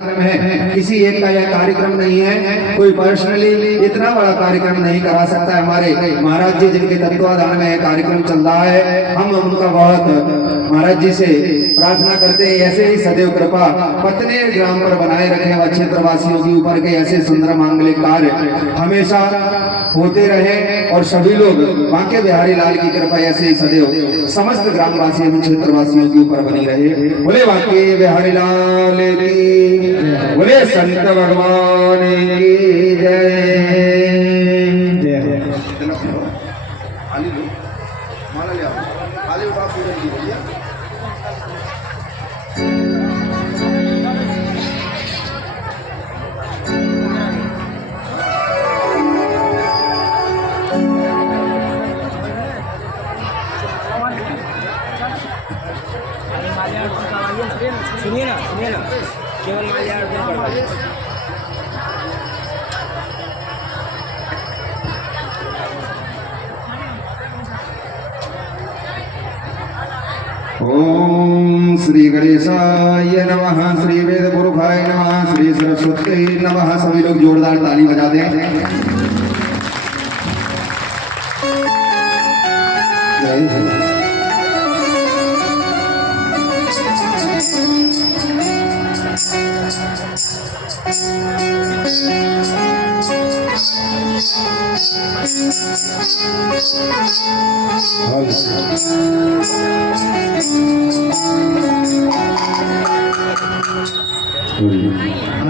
है, किसी एक का यह कार्यक्रम नहीं है, कोई पर्सनली इतना बड़ा कार्यक्रम नहीं करा सकता है। हमारे महाराज जी जिनके तत्वाधान में यह कार्यक्रम चल रहा है, हम उनका बहुत महाराज जी से प्रार्थना करते हैं ऐसे ही सदैव कृपा पत्नेर ग्राम पर बनाए रखे व क्षेत्रवासियों के ऊपर के ऐसे सुंदर मांगलिक कार्य हमेशा होते रहे और सभी लोग बांके बिहारी लाल की कृपा ऐसे ही सदैव समस्त ग्रामवासी एवं क्षेत्रवासियों के ऊपर बनी रहे। बोले बांके बिहारी लाल की, बोले संत भगवान की जय। सुनिए ना केवल माल्यार्पण। ओम श्री गणेशाय नमः, श्री वेद पुरुषाय नमः, श्री सरस्वती नमः। सभी लोग जोरदार ताली बजा दें।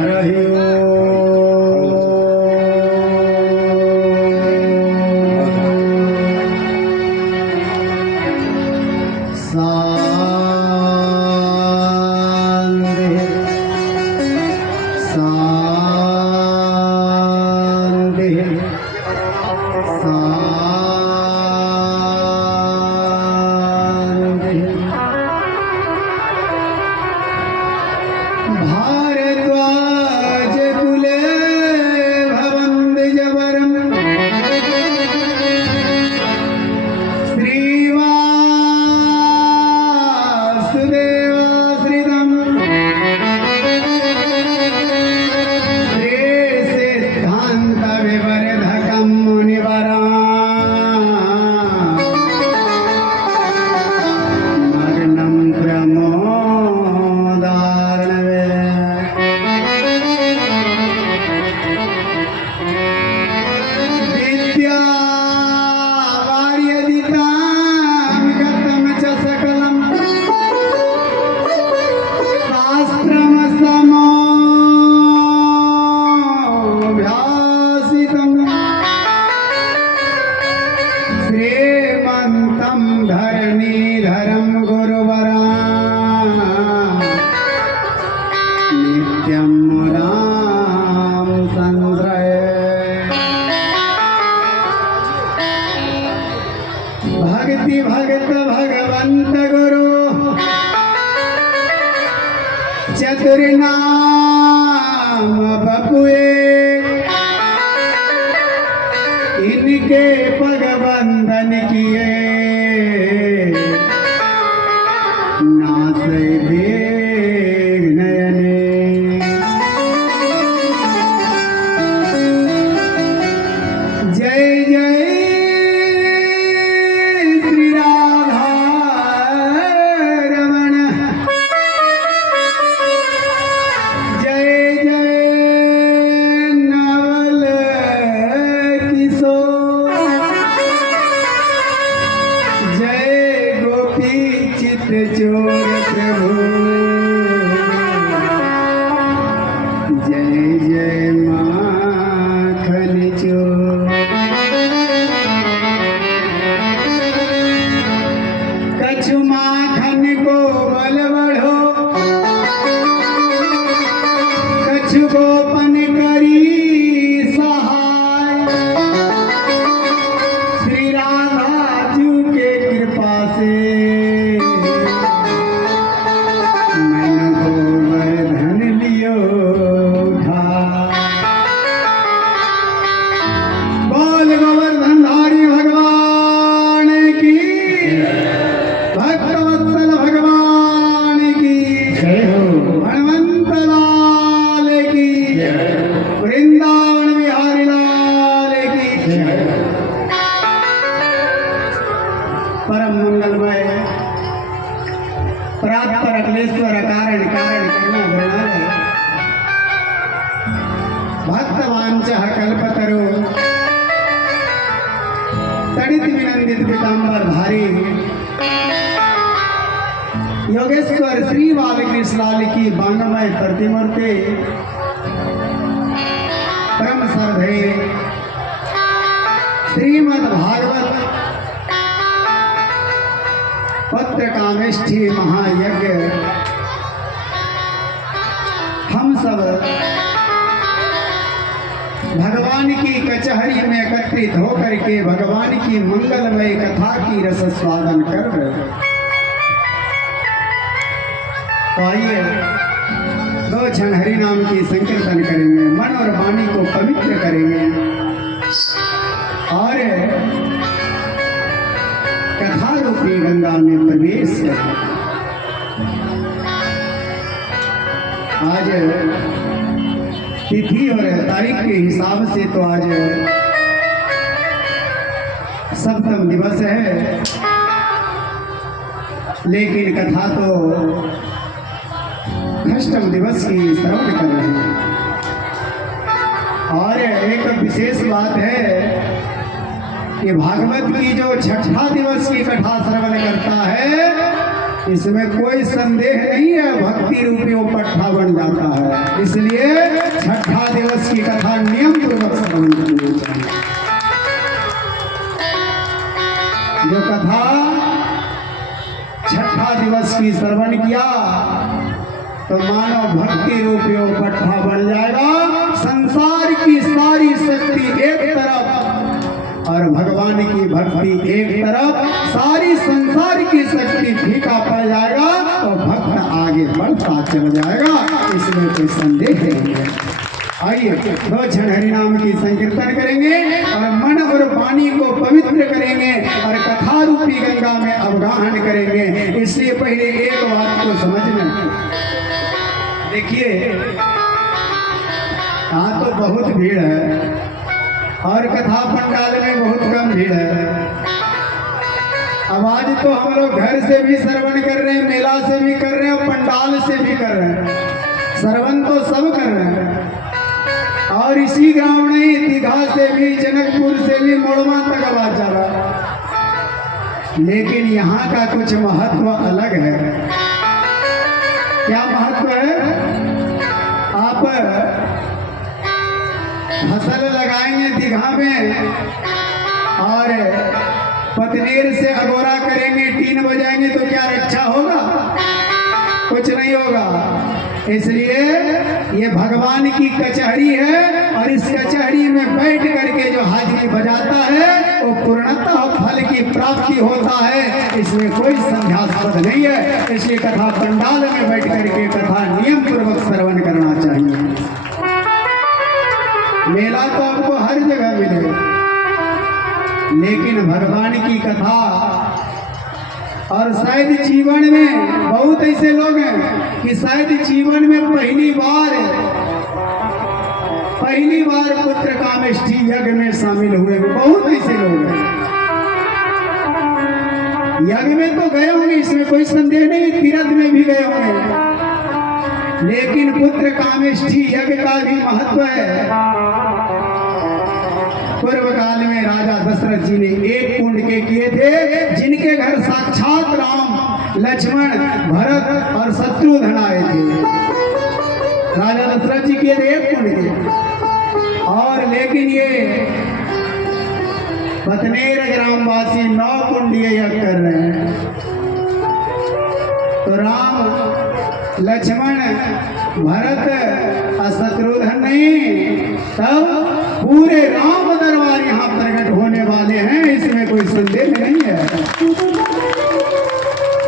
हरि भारद्वाज कुले भवं विजवरम् श्रीवासुदेवाश्रितम् श्रीसिद्धान्तविवर्धकं मुनिवरम् मरणं प्रमोदार्णवे विद्यावार्यदितां गतं च सकलं शास्त्रमसमोऽभ्यासितं श्रीमन्तं धरणीधरं गुरुवरा नित्यं मुदां संश्रये। भक्ति भगत भगवंत गुरु चतुर्नाम बपुए, इनके पग बंधन किए नासे भेग नयने। जय जय श्री राधा रमण, जय जय वाचः कल्पतरो तड़ित विनंदित पीतांबर धारी योगेश्वर श्री बालकृष्ण की बांगमय प्रतिमूर्ति परम श्रद्धेय श्रीमद् भागवत पत्र कामेष्ठी महायज्ञ हम सब भगवान की कचहरी में एकत्रित होकर के भगवान की मंगलमय कथा की रस स्वादन कर रहे हैं। तो आइए दो क्षण हरि नाम की संकीर्तन करेंगे, मन और वाणी को पवित्र करेंगे और कथा रूपी गंगा में प्रवेश करेंगे। आज तिथि और तारीख के हिसाब से तो आज सप्तम दिवस है, लेकिन कथा तो अष्टम दिवस की श्रवण कर रहे हैं। और एक विशेष बात है कि भागवत की जो छठा दिवस की कथा श्रवण करता है, इसमें कोई संदेह नहीं है, भक्ति रूपी वो पट्टा बन जाता है। इसलिए छठा दिवस की कथा नियम पूर्वक श्रवण करनी चाहिए। जो कथा छठा दिवस की श्रवण किया तो मानो भक्ति रूपी वो पट्टा बन जाएगा। संसार की सारी शक्ति एक तरफ और भगवान की भक्ति एक तरफ, सारी संसार की शक्ति फीका पड़ जाएगा तो भक्त आगे बढ़ता चल जाएगा। इसमें कोई संदेह नहीं है। आइए दो क्षण हरिनाम की संकीर्तन करेंगे और मन और वाणी को पवित्र करेंगे और कथा रूपी गंगा में अवगाहन करेंगे। इसलिए पहले एक बात को समझना, देखिए यहाँ तो बहुत भीड़ है और कथा पंडाल में बहुत कम भीड़ है। अब आज तो हम लोग घर से भी श्रवण कर रहे हैं, मेला से भी कर रहे हैं और पंडाल से भी कर रहे हैं। श्रवण तो सब कर रहे हैं और इसी गांव में दीघा से भी, जनकपुर से भी, मोड़वा तक आवाज जा रहा है। लेकिन यहाँ का कुछ महत्व अलग है। क्या महत्व है? आप फसल लगाएंगे दीघा में और पतनेर से अगोरा करेंगे, 3 बजाएंगे तो क्या रक्षा होगा? कुछ नहीं होगा। इसलिए ये भगवान की कचहरी है और इस कचहरी में बैठ करके जो हाजिरी बजाता है वो पूर्णतः फल की प्राप्ति होता है। इसमें कोई संध्यास्पद नहीं है। इसलिए कथा पंडाल में बैठ करके कथा नियम पूर्वक श्रवण करना चाहिए। मेला तो आपको हर जगह मिलेगा, लेकिन भगवान की कथा और शायद जीवन में बहुत ऐसे लोग हैं कि शायद जीवन में पहली बार पुत्र कामेष्ठी यज्ञ में शामिल हुए। बहुत ऐसे लोग हैं, यज्ञ में तो गए होंगे, इसमें कोई संदेह नहीं, तीर्थ में भी गए होंगे, लेकिन पुत्र कामेष्ठी यज्ञ का भी महत्व है। पूर्व काल में राजा दशरथ जी ने 1 कुंड के किए थे, जिनके घर साक्षात राम, लक्ष्मण, भरत और शत्रुघ्न आए थे। राजा दशरथ जी किए थे 1 कुंड के। और लेकिन ये पतनेर ग्रामवासी 9 कुंडीय यज्ञ कर रहे हैं। तो राम, लक्ष्मण, भरत और शत्रुघ्न नहीं, तब पूरे राम दरबार यहाँ प्रकट होने वाले हैं। इसमें कोई संदेह नहीं है,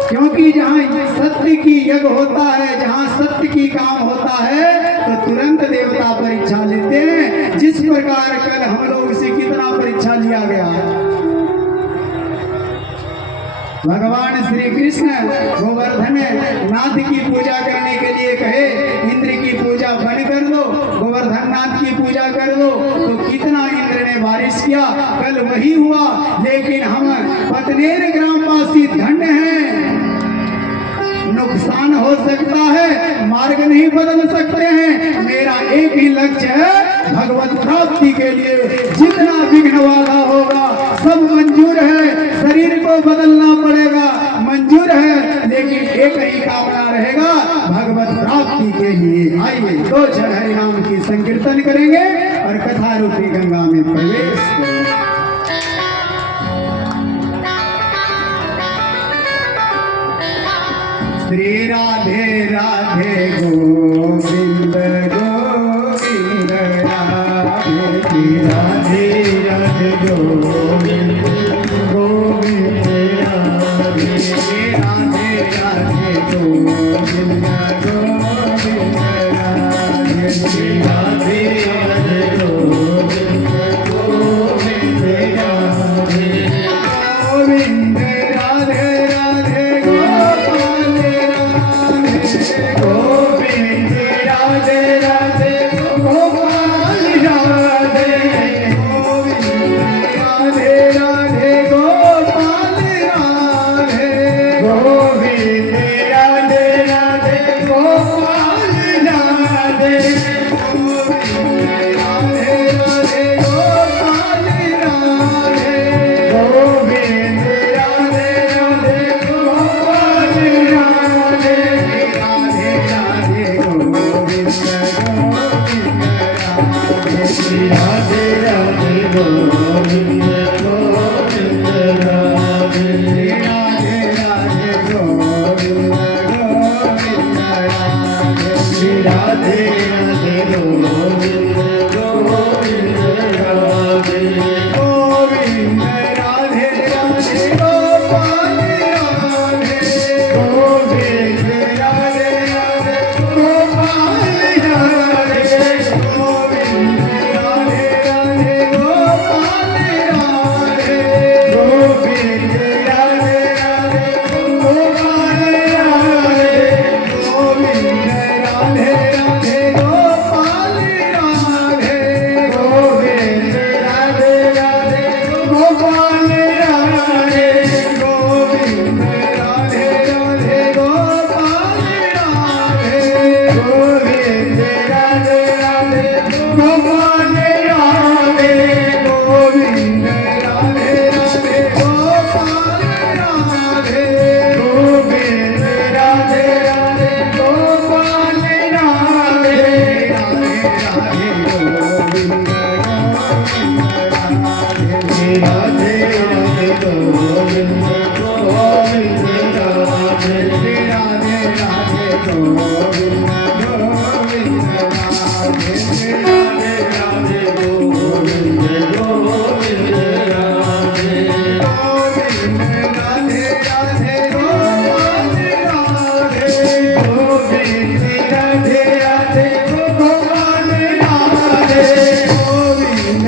क्योंकि जहाँ सत्य की यज्ञ होता है, जहाँ सत्य की काम होता है तो तुरंत देवता परीक्षा लेते हैं। जिस प्रकार कल हम लोग से कितना परीक्षा लिया गया। भगवान श्री कृष्ण गोवर्धन नाथ की पूजा करने के लिए कहे, इंद्र की पूजा बंद कर दो, गोवर्धन नाथ की पूजा कर दो, तो कितना इंद्र ने बारिश किया। कल वही हुआ। लेकिन हम पतनेर ग्रामवासी धन्य हैं। नुकसान हो सकता है, मार्ग नहीं बदल सकते हैं। मेरा एक ही लक्ष्य है, भगवत प्राप्ति लिए जितना विघ्न बाधा होगा सब मंजूर है। शरीर को बदलना पड़ेगा, मंजूर है, लेकिन एक ही कामना रहेगा, भगवत प्राप्ति के लिए। आइए 2 क्षण हरि नाम की संकीर्तन करेंगे और कथा रूपी गंगा में प्रवेश करेंगे। श्री राधे राधे गोविंद गोविंद राधे, श्री राधे राधे गोविंद गोविंद राधे, श्री राधे राधे गोविंद गोविंद राधे, श्री राधे राधे गोविंद गोविंद राधे, गोविंद राधे राधे गोपाल राधे, गोविंद राधे राधे गोपाल राधे, गोविंद राधे राधे गोपाल राधे, गोविंद राधे राधे गोपाल राधे, गोविंद राधे राधे गोपाल राधे, गोविंद राधे राधे गोपाल राधे, राधे राधे गोविंद गोविंद राधे, श्री राधे राधे गोविंद गोविंद राधे, राधे राधे गोविंद गोविंद राधे, श्री राधे राधे गोविंद गोविंद राधे, गोविंद राधे राधे गोपाल राधे, गोविंद राधे राधे गोपाल राधे, गोविंद राधे राधे गोपाल राधे, गोविंद राधे राधे गोपाल राधे, गोविंद राधे राधे गोपाल राधे, गोविंद राधे राधे गोपाल राधे, गोविंद राधे राधे गोपाल राधे, गोविंद राधे राधे गोपाल राधे, गोविंद राधे राधे गोपाल राधे, गोविंद राधे राधे गोपाल राधे, राधे राधे गोविंद गोविंद राधे, राधे राधे गोविंद गोविंद राधे, राधे राधे गोविंद गोविंद राधे, राधे राधे गोविंद गोविंद राधे, गोविंद राधे राधे गोपाल राधे, गोविंद राधे राधे गोपाल राधे, गोविंद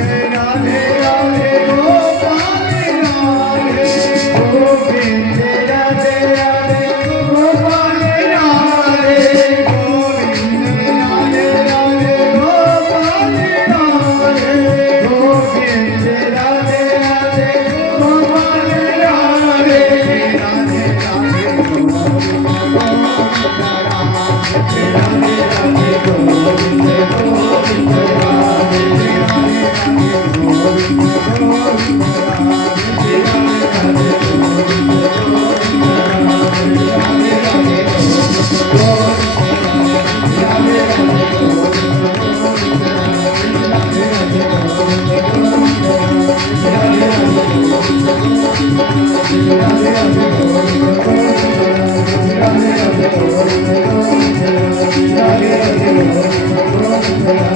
राधे राधे गोपाल राधे, गोविंद राधे राधे गोपाल राधे, गोविंद राधे राधे गोपाल राधे, गोविंद राधे राधे गोपाल राधे, राधे राधे गोविंद गोविंद राधे, राधे राधे गोविंद गोविंद राधे, राधे राधे गोविंद गोविंद राधे, राधे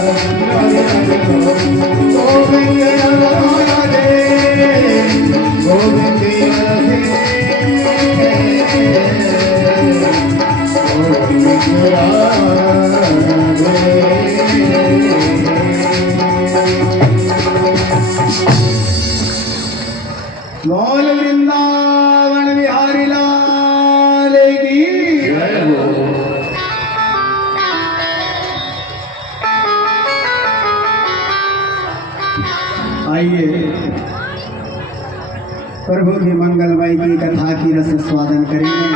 राधे बोल वृंदावन बिहारी लाल की जय हो। आइए प्रभु की मंगलमय की कथा की रस स्वादन करेंगे।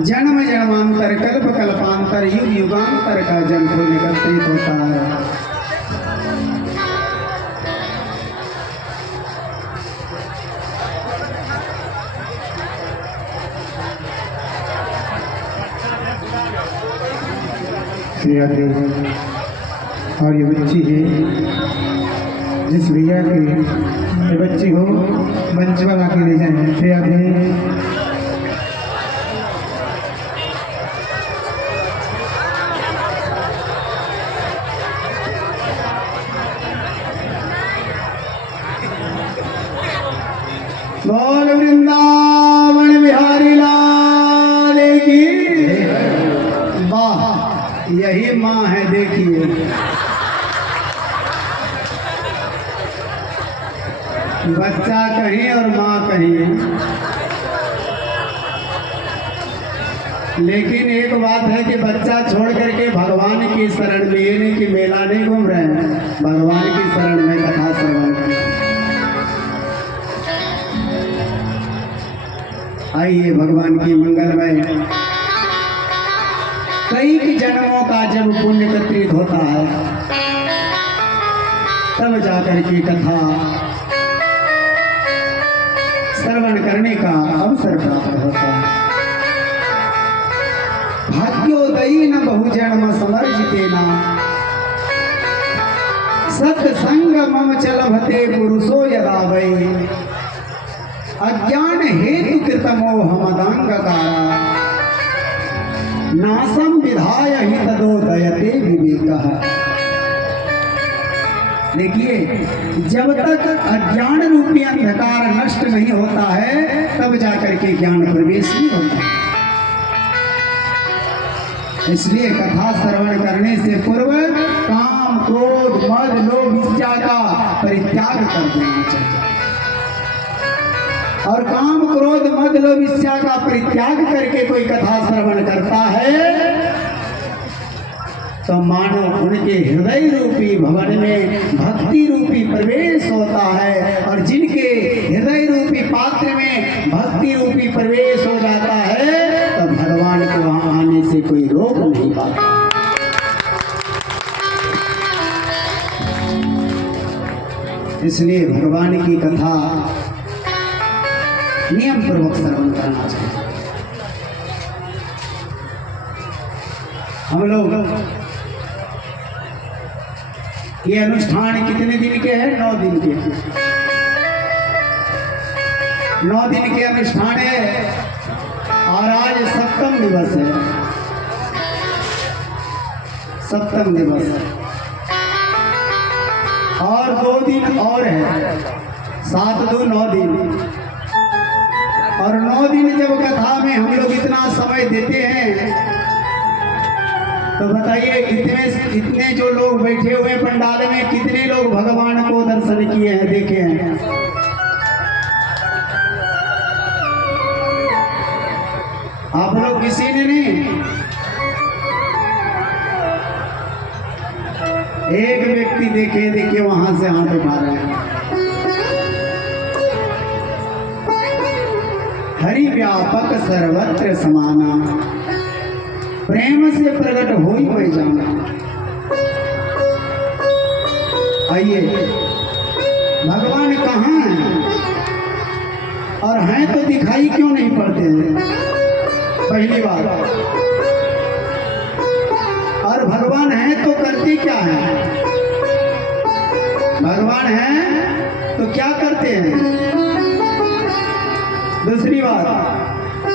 जन्म जन्मांतर कल्प कल्पांतर युग युगांतर का जल पुण्य एकत्रित होता है। श्री राधे। और ये बच्ची है जिस भैया की ये बच्ची हो मंच पर आके ले जाए। श्री राधे। बोल वृंदावन बिहारी लाल की। वाह, यही माँ है देखिए। बच्चा कहीं और माँ कहीं। लेकिन एक बात है कि बच्चा छोड़ करके भगवान की शरण में, ये नहीं कि मेला नहीं घूम रहे हैं, भगवान की शरण में कथा श्रवण करें। आइए भगवान की मंगलमय कई जन्मों का जब पुण्य एकत्रित होता है तब जाकर के कथा श्रवण करने का अवसर प्राप्त होता है। भाग्योदयी न बहुजन्म समर्जितेना सत्संग मम चलभते पुरुषो यदा वै अज्ञान हेतु कृतमो मदांगकारा नासम विधाय हि तदोदयते विवेकः। देखिए, जब तक अज्ञान रूपी अंधकार नष्ट नहीं होता है तब जाकर के ज्ञान प्रवेश नहीं होता। इसलिए कथा श्रवण करने से पूर्व काम क्रोध मद लोभ इच्छा का परित्याग कर देना चाहिए। और काम क्रोध मद लोभ इच्छा का परित्याग करके कोई कथा श्रवण करता है तो मानो उनके हृदय रूपी भवन में भक्ति रूपी प्रवेश होता है। और जिनके हृदय रूपी पात्र में भक्ति रूपी प्रवेश हो जाता है तो भगवान को वहां आने से कोई रोक नहीं पाता। इसलिए भगवान की कथा नियम पूर्वक श्रवण करना चाहिए। हम लोग ये अनुष्ठान कितने दिन के हैं? 9 दिन के। 9 दिन के अनुष्ठान है और आज सप्तम दिवस है। सप्तम दिवस है और 2 दिन और है। 7 2 9 दिन। और 9 दिन जब कथा में हम लोग इतना समय देते हैं तो बताइए इतने जो लोग बैठे हुए पंडाल में कितने लोग भगवान को दर्शन किए हैं, देखे हैं? आप लोग किसी ने नहीं। एक व्यक्ति देखिए वहां से हाथ उठा रहे हैं। हरि व्यापक सर्वत्र समाना प्रेम से प्रकट होई मैं जाना। आइए, भगवान कहाँ हैं और हैं तो दिखाई क्यों नहीं पड़ते हैं? पहली बात। और भगवान हैं तो करते क्या हैं? भगवान हैं तो क्या करते हैं? दूसरी बात।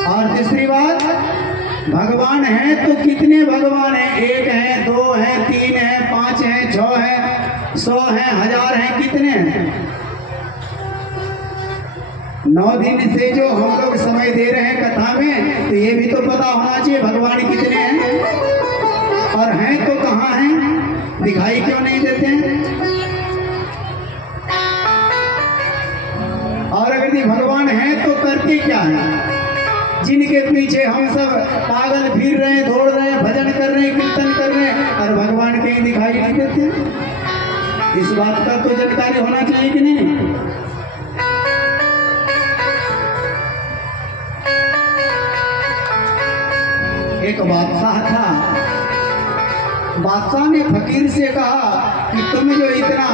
और तीसरी बात, भगवान हैं तो कितने भगवान हैं? 1 हैं, 2 हैं, 3 हैं, 5 हैं, 6 हैं, 100 हैं, 1000 हैं, कितने हैं? 9 दिन से जो हम लोग समय दे रहे हैं कथा में तो ये भी तो पता होना चाहिए भगवान कितने हैं। और हैं तो कहाँ हैं? दिखाई क्यों नहीं देते हैं? और अगर भगवान हैं तो करते क्या हैं? जिनके पीछे हम सब पागल फिर रहे हैं, दौड़ रहे हैं, भजन कर रहे हैं, कीर्तन कर रहे हैं और भगवान कहीं दिखाई नहीं देते। इस बात का तो जानकारी होना चाहिए कि नहीं? एक बादशाह था। बादशाह ने फकीर से कहा कि तुम जो इतना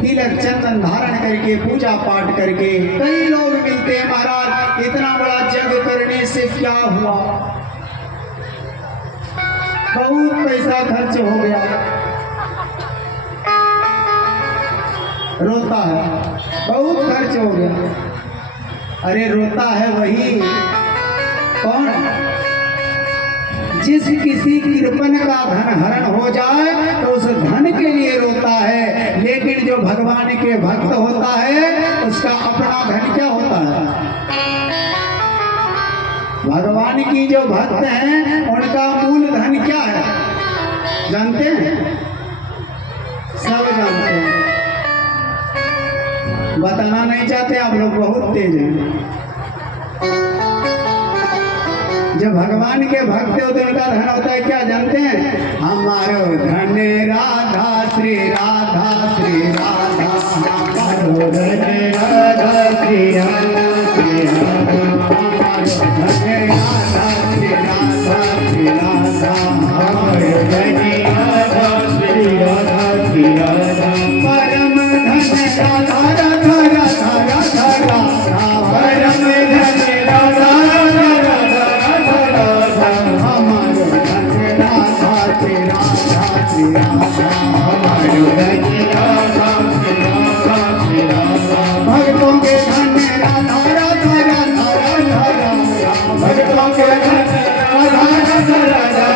तिलक चंदन धारण करके पूजा पाठ करके कई लोग मिलते हैं महाराज, इतना बड़ा जग करने से क्या हुआ? बहुत पैसा खर्च हो गया। रोता है, बहुत खर्च हो गया। अरे रोता है वही कौन जिस किसी कृपण का धन हरण हो जाए तो उस धन के लिए रोता है, लेकिन जो भगवान के भक्त होता है उसका अपना धन क्या होता है? भगवान की जो भक्त हैं उनका मूल धन क्या है जानते हैं? सब जानते हैं, बताना नहीं चाहते आप लोग, बहुत तेज हैं। जब भगवान के भक्त हो तो उनका धन होता है क्या जानते हैं? हमारो धन राधा श्री राधा श्री राधा, हमारो धन राधा श्री राधा श्री राधा, हमारो धन राधा श्री राधा श्री राधा, हमारो धन राधा श्री राधा श्री राधा, परम धन राधा राधा राधा राधा राधा, परम धन राधा भक्तों के धन राधा राधा राधा राधा, भक्तों के धन राधा राधा राधा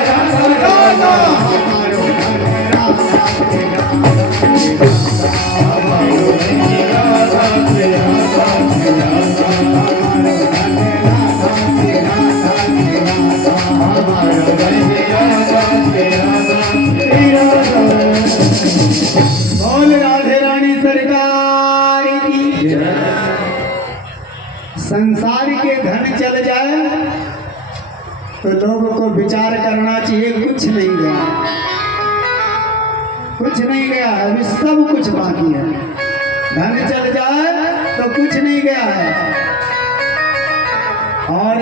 राधा, हमारो धन राधा श्री राधा श्री राधा, हमारो धन राधा श्री राधा श्री राधा, हमारो धन राधा श्री राधा श्री राधा, हमारो धन राधा श्री राधा श्री राधा। बोल राधे रानी सरकार की जय। संसार के धन चल जाए तो लोगों को विचार करना चाहिए कुछ नहीं गया, कुछ नहीं गया है, अभी सब कुछ बाकी है। धन चल जाए तो कुछ नहीं गया है, और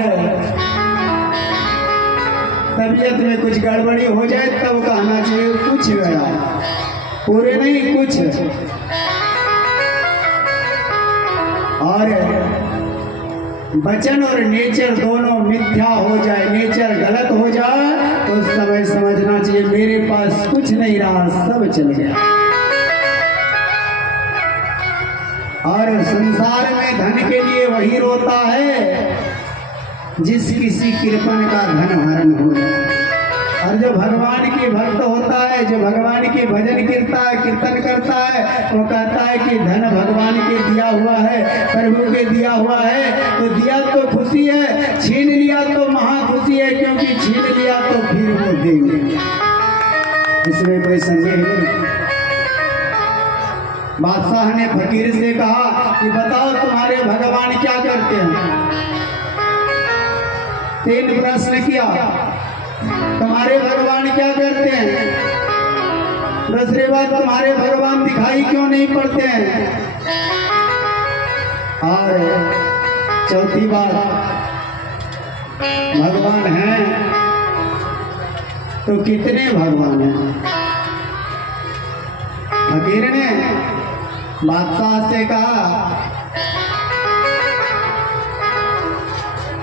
तबीयत में कुछ गड़बड़ी हो जाए तब कहना चाहिए कुछ गया, पूरे नहीं कुछ। और वचन और नेचर दोनों मिथ्या हो जाए, नेचर गलत हो जाए तो उस समय समझना चाहिए मेरे पास कुछ नहीं रहा, सब चल गया। और संसार में धन के लिए वही रोता है जिस किसी कृपण का धन हरण हो जाए। और जो भगवान के भक्त होता है, जो भगवान के भजन कीर्तन करता है, वो कहता है कि धन भगवान के दिया हुआ है, प्रभु के दिया हुआ है, तो दिया तो खुशी है, छीन लिया तो महा खुशी है, क्योंकि छीन लिया तो फिर वो देंगे, इसमें कोई संदेह नहीं। बादशाह ने फकीर से कहा कि बताओ तुम्हारे भगवान क्या करते हैं? 3 प्रश्न किया, तुम्हारे भगवान क्या करते हैं? दूसरी बात, तुम्हारे भगवान दिखाई क्यों नहीं पड़ते हैं? और चौथी बात, भगवान हैं तो कितने भगवान हैं? फकीर ने बादशाह से कहा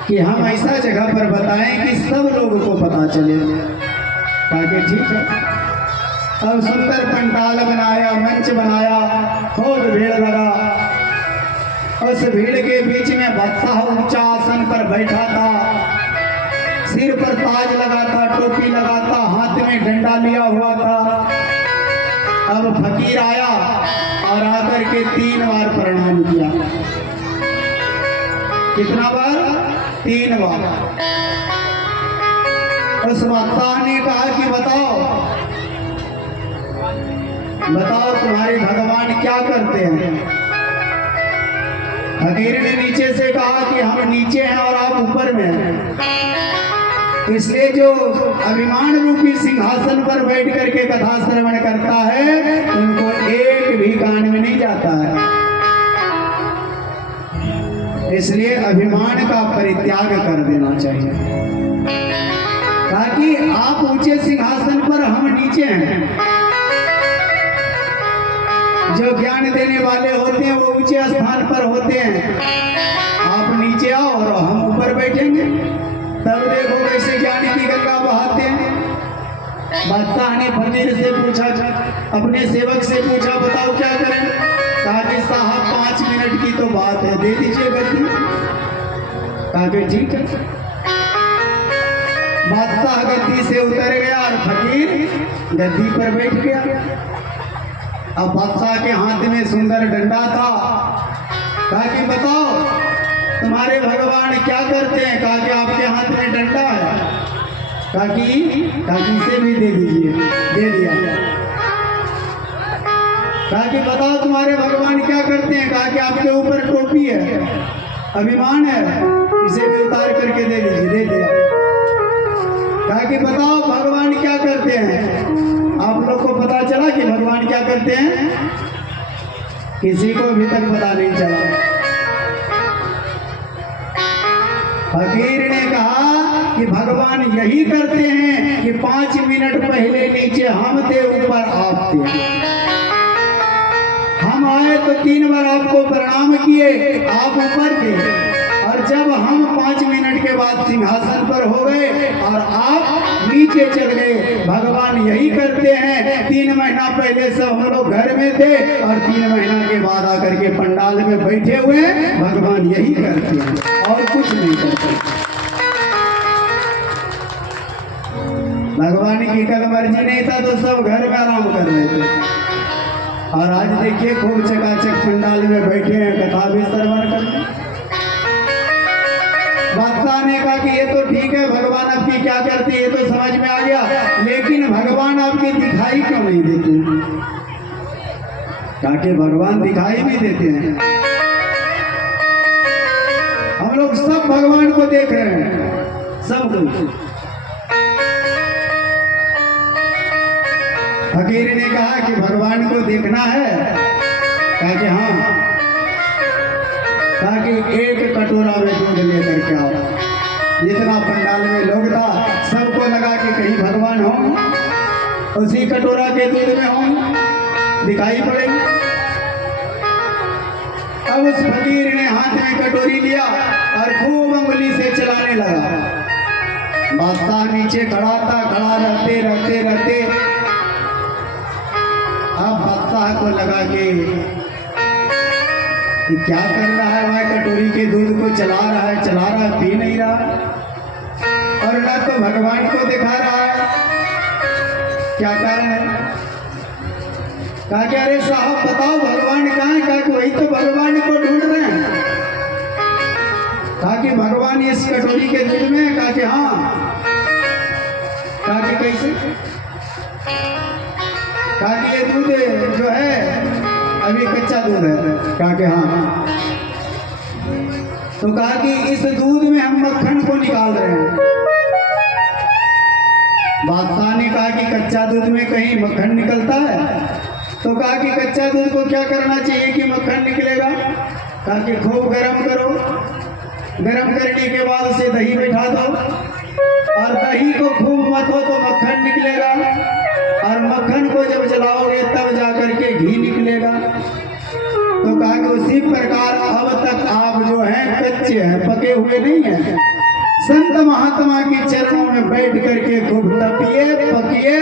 कि हम ऐसा जगह पर बताएं कि सब लोगों को पता चले, ताकि ठीक है। अब सुंदर पंडाल बनाया, मंच बनाया, खूब भीड़ लगा। उस भीड़ के बीच में बादशाह ऊंचा आसन पर बैठा था, सिर पर ताज लगा था, टोपी लगा था, हाथ में डंडा लिया हुआ था। अब फकीर आया और आकर के 3 बार प्रणाम किया। कितना बार? 3 बार। उस बादशाह ने कहा कि बताओ तुम्हारे भगवान क्या करते हैं? फकीर ने नीचे से कहा कि हम नीचे हैं और आप ऊपर में हैं, इसलिए जो अभिमान रूपी सिंहासन पर बैठ करके कथा श्रवण करता है उनको एक भी कान में नहीं जाता है। इसलिए अभिमान का परित्याग कर देना चाहिए। कहा कि आप ऊंचे सिंहासन पर, हम नीचे हैं। जो ज्ञान देने वाले होते हैं वो ऊंचे स्थान पर होते हैं, आप नीचे आओ और हम ऊपर बैठेंगे, तब देखो कैसे ज्ञान की गंगा बहाते हैं। बादशाह ने फकीर से पूछा, अपने सेवक से पूछा, बताओ क्या करें? कहा कि साहब 5 मिनट की तो बात है, दे दीजिए गद्दी। कहा कि ठीक है। बादशाह गद्दी से उतर गया और फकीर गद्दी पर बैठ गया। अब बादशाह के हाथ में सुंदर डंडा था। कहा कि बताओ तुम्हारे भगवान क्या करते हैं? कहा कि आपके हाथ में डंडा है। कहा कि इसे भी दे दीजिए, दे दिया। कहा कि बताओ तुम्हारे भगवान क्या करते हैं? कहा कि आपके ऊपर टोपी है, अभिमान है, इसे भी उतार करके दे दीजिए, दे दिया। कहा कि बताओ भगवान क्या करते हैं? आप लोग को पता चला कि भगवान क्या करते हैं? किसी को अभी तक पता नहीं चला। फकीर ने कहा कि भगवान यही करते हैं कि 5 मिनट पहले नीचे हम थे, ऊपर आप थे। हम आए तो 3 बार आपको प्रणाम किए, आप ऊपर थे, और जब हम 5 मिनट के बाद सिंहासन पर हो गए और आप नीचे चल गए। भगवान यही करते हैं। 3 महीना पहले सब हम लोग घर में थे और 3 महीना के बाद आकर के पंडाल में बैठे हुए। भगवान यही करते हैं और कुछ नहीं करते। भगवान की कल मर्जी नहीं था तो सब घर में आराम कर रहे थे, और आज देखिए खूब चकाचक पंडाल में बैठे हैं, कथा भी श्रवण करते। बादशाह ने कहा कि ये तो ठीक है, भगवान आपकी क्या करते हैं ये तो समझ में आ गया, लेकिन भगवान आपकी दिखाई क्यों नहीं देते? कहा कि भगवान दिखाई भी देते हैं, हम लोग सब भगवान को देख रहे हैं, सब कुछ। फकीर ने कहा कि भगवान को देखना है? कहा कि हाँ। कहा कि 1 कटोरा में दूध लेकर के आओ। जितना पंडाल में लोग था सबको लगा कि कहीं भगवान हो, उसी कटोरा के दूध में हो, दिखाई पड़ेगी। अब उस फकीर ने हाथ में कटोरी लिया और खूब उंगली से चलाने लगा। बादशाह नीचे खड़ा था, खड़ा रहते रहते रहते अब बादशाह को लगा कि क्या कर रहा है वह, कटोरी के दूध को चला रहा है, पी नहीं रहा, और ना तो भगवान को दिखा रहा है। क्या कारण है? कहा कि अरे साहब बताओ भगवान कहाँ है? कहा कि वही तो भगवान को ढूंढ रहे हैं। कहा कि भगवान इस कटोरी के दूध में है? कहा कि हाँ। कहा कि कैसे? कहा कि ये दूध जो है अभी कच्चा दूध है। कहा कि हाँ। तो कहा कि इस दूध में हम मक्खन को निकाल रहे हैं। बादशाह ने कहा कि कच्चा दूध में कहीं मक्खन निकलता है? तो कहा कि कच्चा दूध को क्या करना चाहिए कि मक्खन निकलेगा? कहा कि खूब गर्म करो, गर्म करने के बाद उसे दही बैठा दो, और दही को खूब मथो तो मक्खन निकलेगा, और मक्खन को जब जलाओगे तब जाकर के घी निकलेगा। तो कहा कि उसी प्रकार अब तक आप जो हैं कच्चे हैं, पके हुए नहीं हैं। संत महात्मा के चरणों में बैठ करके खूब तपिए, पकिए,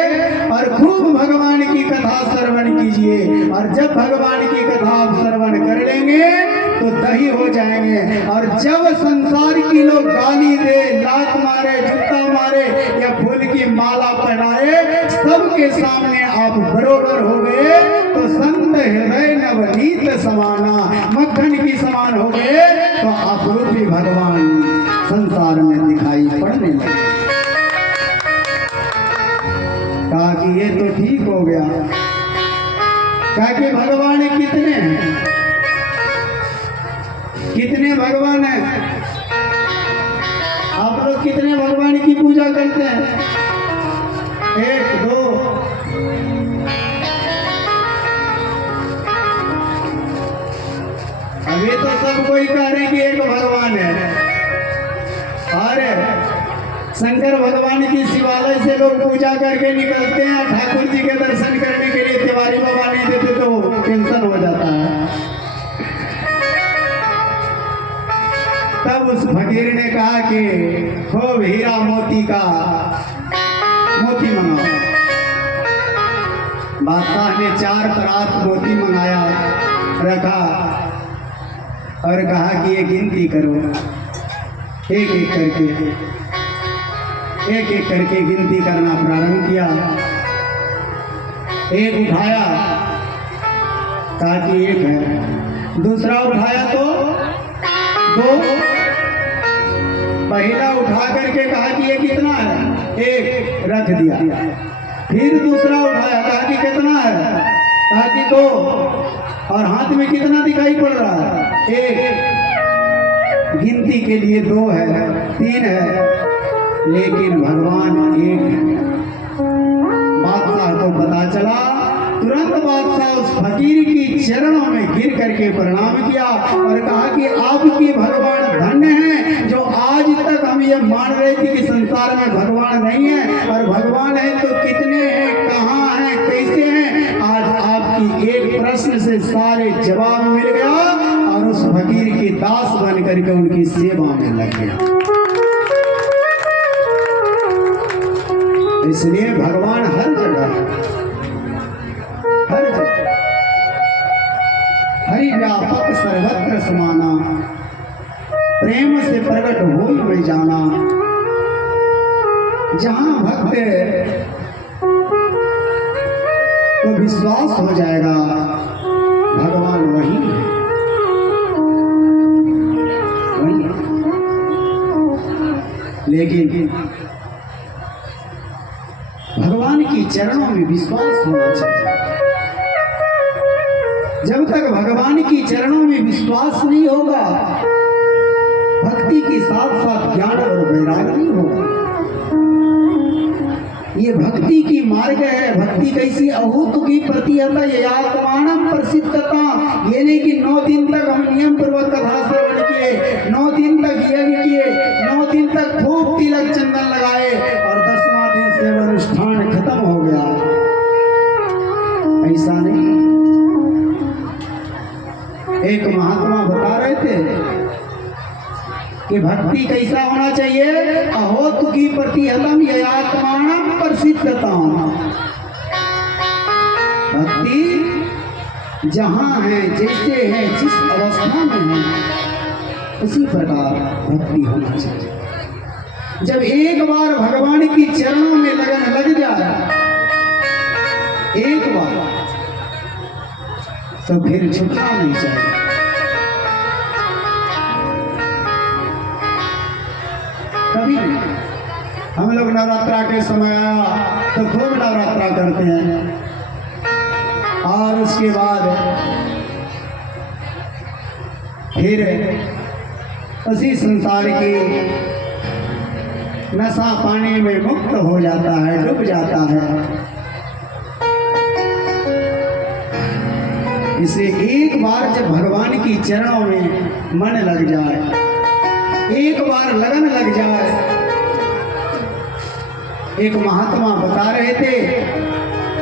और खूब भगवान की कथा श्रवण कीजिए। और जब भगवान की कथा आप श्रवण कर लेंगे तो दही हो जाएंगे। और जब संसार की लोग गाली दे, लात मारे, जूता मारे या फूल की माला पहनाए, सबके सामने आप बरोबर हो गए तो संत हृदय नवनीत समाना, मक्खन की समान हो गए तो आप रूपी भगवान संसार में दिखाई पड़ने लगे। कहा कि ये तो ठीक हो गया। कहा कि भगवान कितने हैं? कितने भगवान हैं? आप लोग कितने भगवान की पूजा करते हैं? 1 2 अभी तो सब कोई कह रहे हैं कि एक भगवान है। अरे शंकर भगवान की शिवालय से लोग पूजा करके निकलते हैं, ठाकुर जी के दर्शन करने के लिए तिवारी बाबा नहीं देते तो टेंशन हो जाता है। तब उस फकीर ने कहा कि खूब हीरा मोती का मोती मंगाओ। बादशाह ने 4 परात मोती मंगाया, रखा और कहा कि ये गिनती करो, एक एक करके गिनती करना प्रारंभ किया। एक उठाया, कहा कि 1 है। दूसरा उठाया तो 2। पहला उठा करके कहा कि ये कितना है, 1 रख दिया। फिर दूसरा उठाया, कहा कि कितना है, कहा कि 2। और हाथ में कितना दिखाई पड़ रहा है, 1। गिनती के लिए 2 है, 3 है, लेकिन भगवान 1 है। बादशाह को पता चला, तुरंत बादशाह उस फकीर की चरणों में गिर करके प्रणाम किया और कहा कि आपकी भगवान धन्य है, जो आज तक हम ये मान रहे थे कि संसार में भगवान नहीं है, और भगवान है तो कितने हैं, कहाँ हैं, कैसे हैं। आज आपकी एक प्रश्न से सारे जवाब मिल गया और उस फकीर की दास बन करके उनकी सेवा में लग गया। इसलिए भगवान हर जगह है, हर जगह हरि व्यापक सर्वत्र समाना, प्रेम से प्रकट हो में जाना। जहां भक्त को विश्वास हो जाएगा भगवान वही है, वही है। लेकिन भगवान की चरणों में विश्वास होना चाहिए। जब तक भगवान की चरणों में विश्वास नहीं होगा, भक्ति के साथ साथ ज्ञान और वैराग्य नहीं होगा। ये भक्ति की मार्ग है। भक्ति कैसी अहूत की प्रतिहता ये आत्मानम प्रसिद्धता। ये नहीं कि 9 दिन तक हम नियम पूर्वक कथा श्रवण किए, 9 दिन तक यज्ञ किए, 9 दिन तक खूब तिलक चंदन लगाए और 10वां दिन से अनुष्ठान खत्म हो गया। ऐसा नहीं। एक महात्मा बता रहे थे कि भक्ति कैसा होना चाहिए, अहोत की प्रतिहतम ययात्मानम प्रसिद्धता। भक्ति जहां है, जैसे है, जिस अवस्था में है, उसी प्रकार भक्ति होना चाहिए। जब एक बार भगवान की चरणों में लगन लग जाए, एक बार, तो फिर छूटना नहीं चाहिए। कभी नहीं। हम लोग नवरात्रा के समय आया तो खूब नवरात्रा करते हैं, और उसके बाद फिर उसी संसार की नशा पानी में मुक्त हो जाता है, डूब जाता है। इसे एक बार जब भगवान की चरणों में मन लग जाए, एक बार लगन लग जाए। एक महात्मा बता रहे थे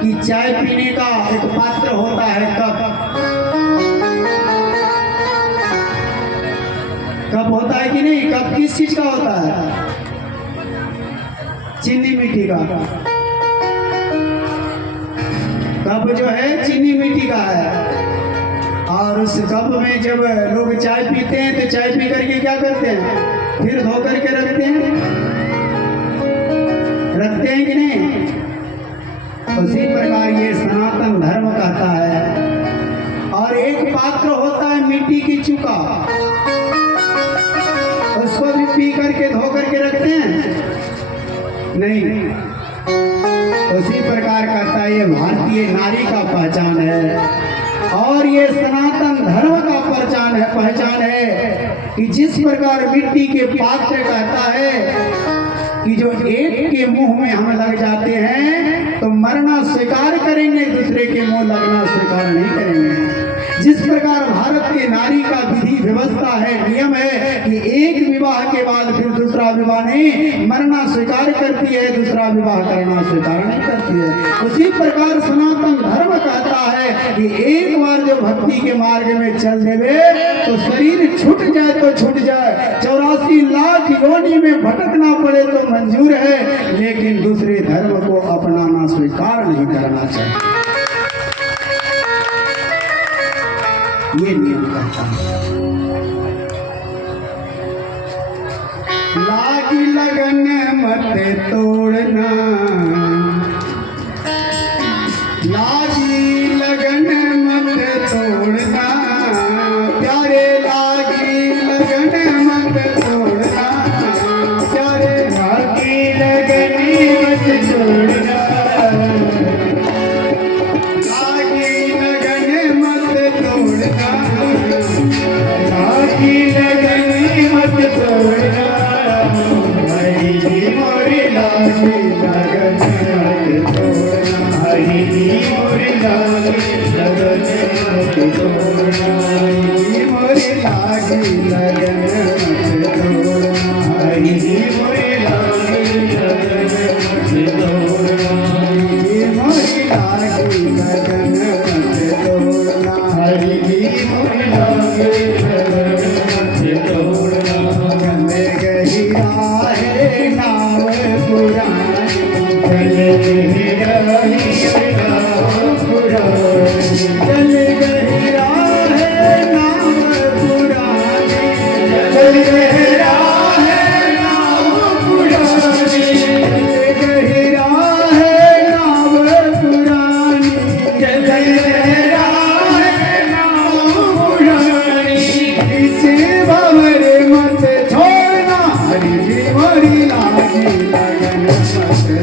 कि चाय पीने का एक पात्र होता है, कप होता है कि नहीं? कप किस चीज का होता है? चीनी मिट्टी का। कप जो है चीनी मिट्टी का है। और उस कप में जब लोग चाय पीते हैं तो चाय पी करके क्या करते हैं? फिर धो करके रखते हैं, रखते हैं कि नहीं? उसी प्रकार ये सनातन धर्म कहता है। और एक पात्र होता है मिट्टी की चूका, उसको भी पी करके धो करके रखते हैं नहीं। उसी प्रकार कहता है ये भारतीय नारी का पहचान है और ये सनातन धर्म का पहचान है कि जिस प्रकार मिट्टी के पात्र कहता है कि जो एक के मुंह में हम लग जाते हैं तो मरना स्वीकार करेंगे, दूसरे के मुंह लगना स्वीकार नहीं करेंगे। जिस प्रकार भारत के नारी का विधि व्यवस्था है, नियम है कि एक विवाह के बाद फिर दूसरा विवाह नहीं, मरना स्वीकार करती है, दूसरा विवाह करना स्वीकार नहीं करती है, उसी प्रकार सनातन धर्म कहता है कि एक बार जो भक्ति के मार्ग में चल देवे तो शरीर छूट जाए तो छूट जाए, 84 लाख योनि में भटकना पड़े तो मंजूर है, लेकिन दूसरे धर्म को अपनाना स्वीकार नहीं करना चाहिए। ये नियम कहता है। लागी लगन मत तोड़ना, लागी लगन मत तोड़ना, प्यारे लागी लगन मत तोड़ना, प्यारे लागी लगन मत तोड़ना, लागी लगन मत तोड़ना, लागी लगन मत तोड़ना, हरी जी मोरी लागी लगन मत तोड़ना, हरी जी मोरी लागी लगन मत तोड़ना, हरी मोरी लागी लगन मत तोड़ना, हरी जी मोरी लागी लगन मत तोड़ना, हरी मोरी लागी लगन मत तोड़ना, हरी जी मोरी लागी लगन मत तोड़ना, चले गई राहे नाव पुरानी, चले गई राहे नाव पुरानी, चले गई राहे नाव पुरानी, चले गई राहे नाव पुरानी, चले गई राहे नाव पुरानी, चले गई राहे नाव पुरानी, पीछे बाबर मत छोड़ना, हरी जी मोरी लागी लगन मत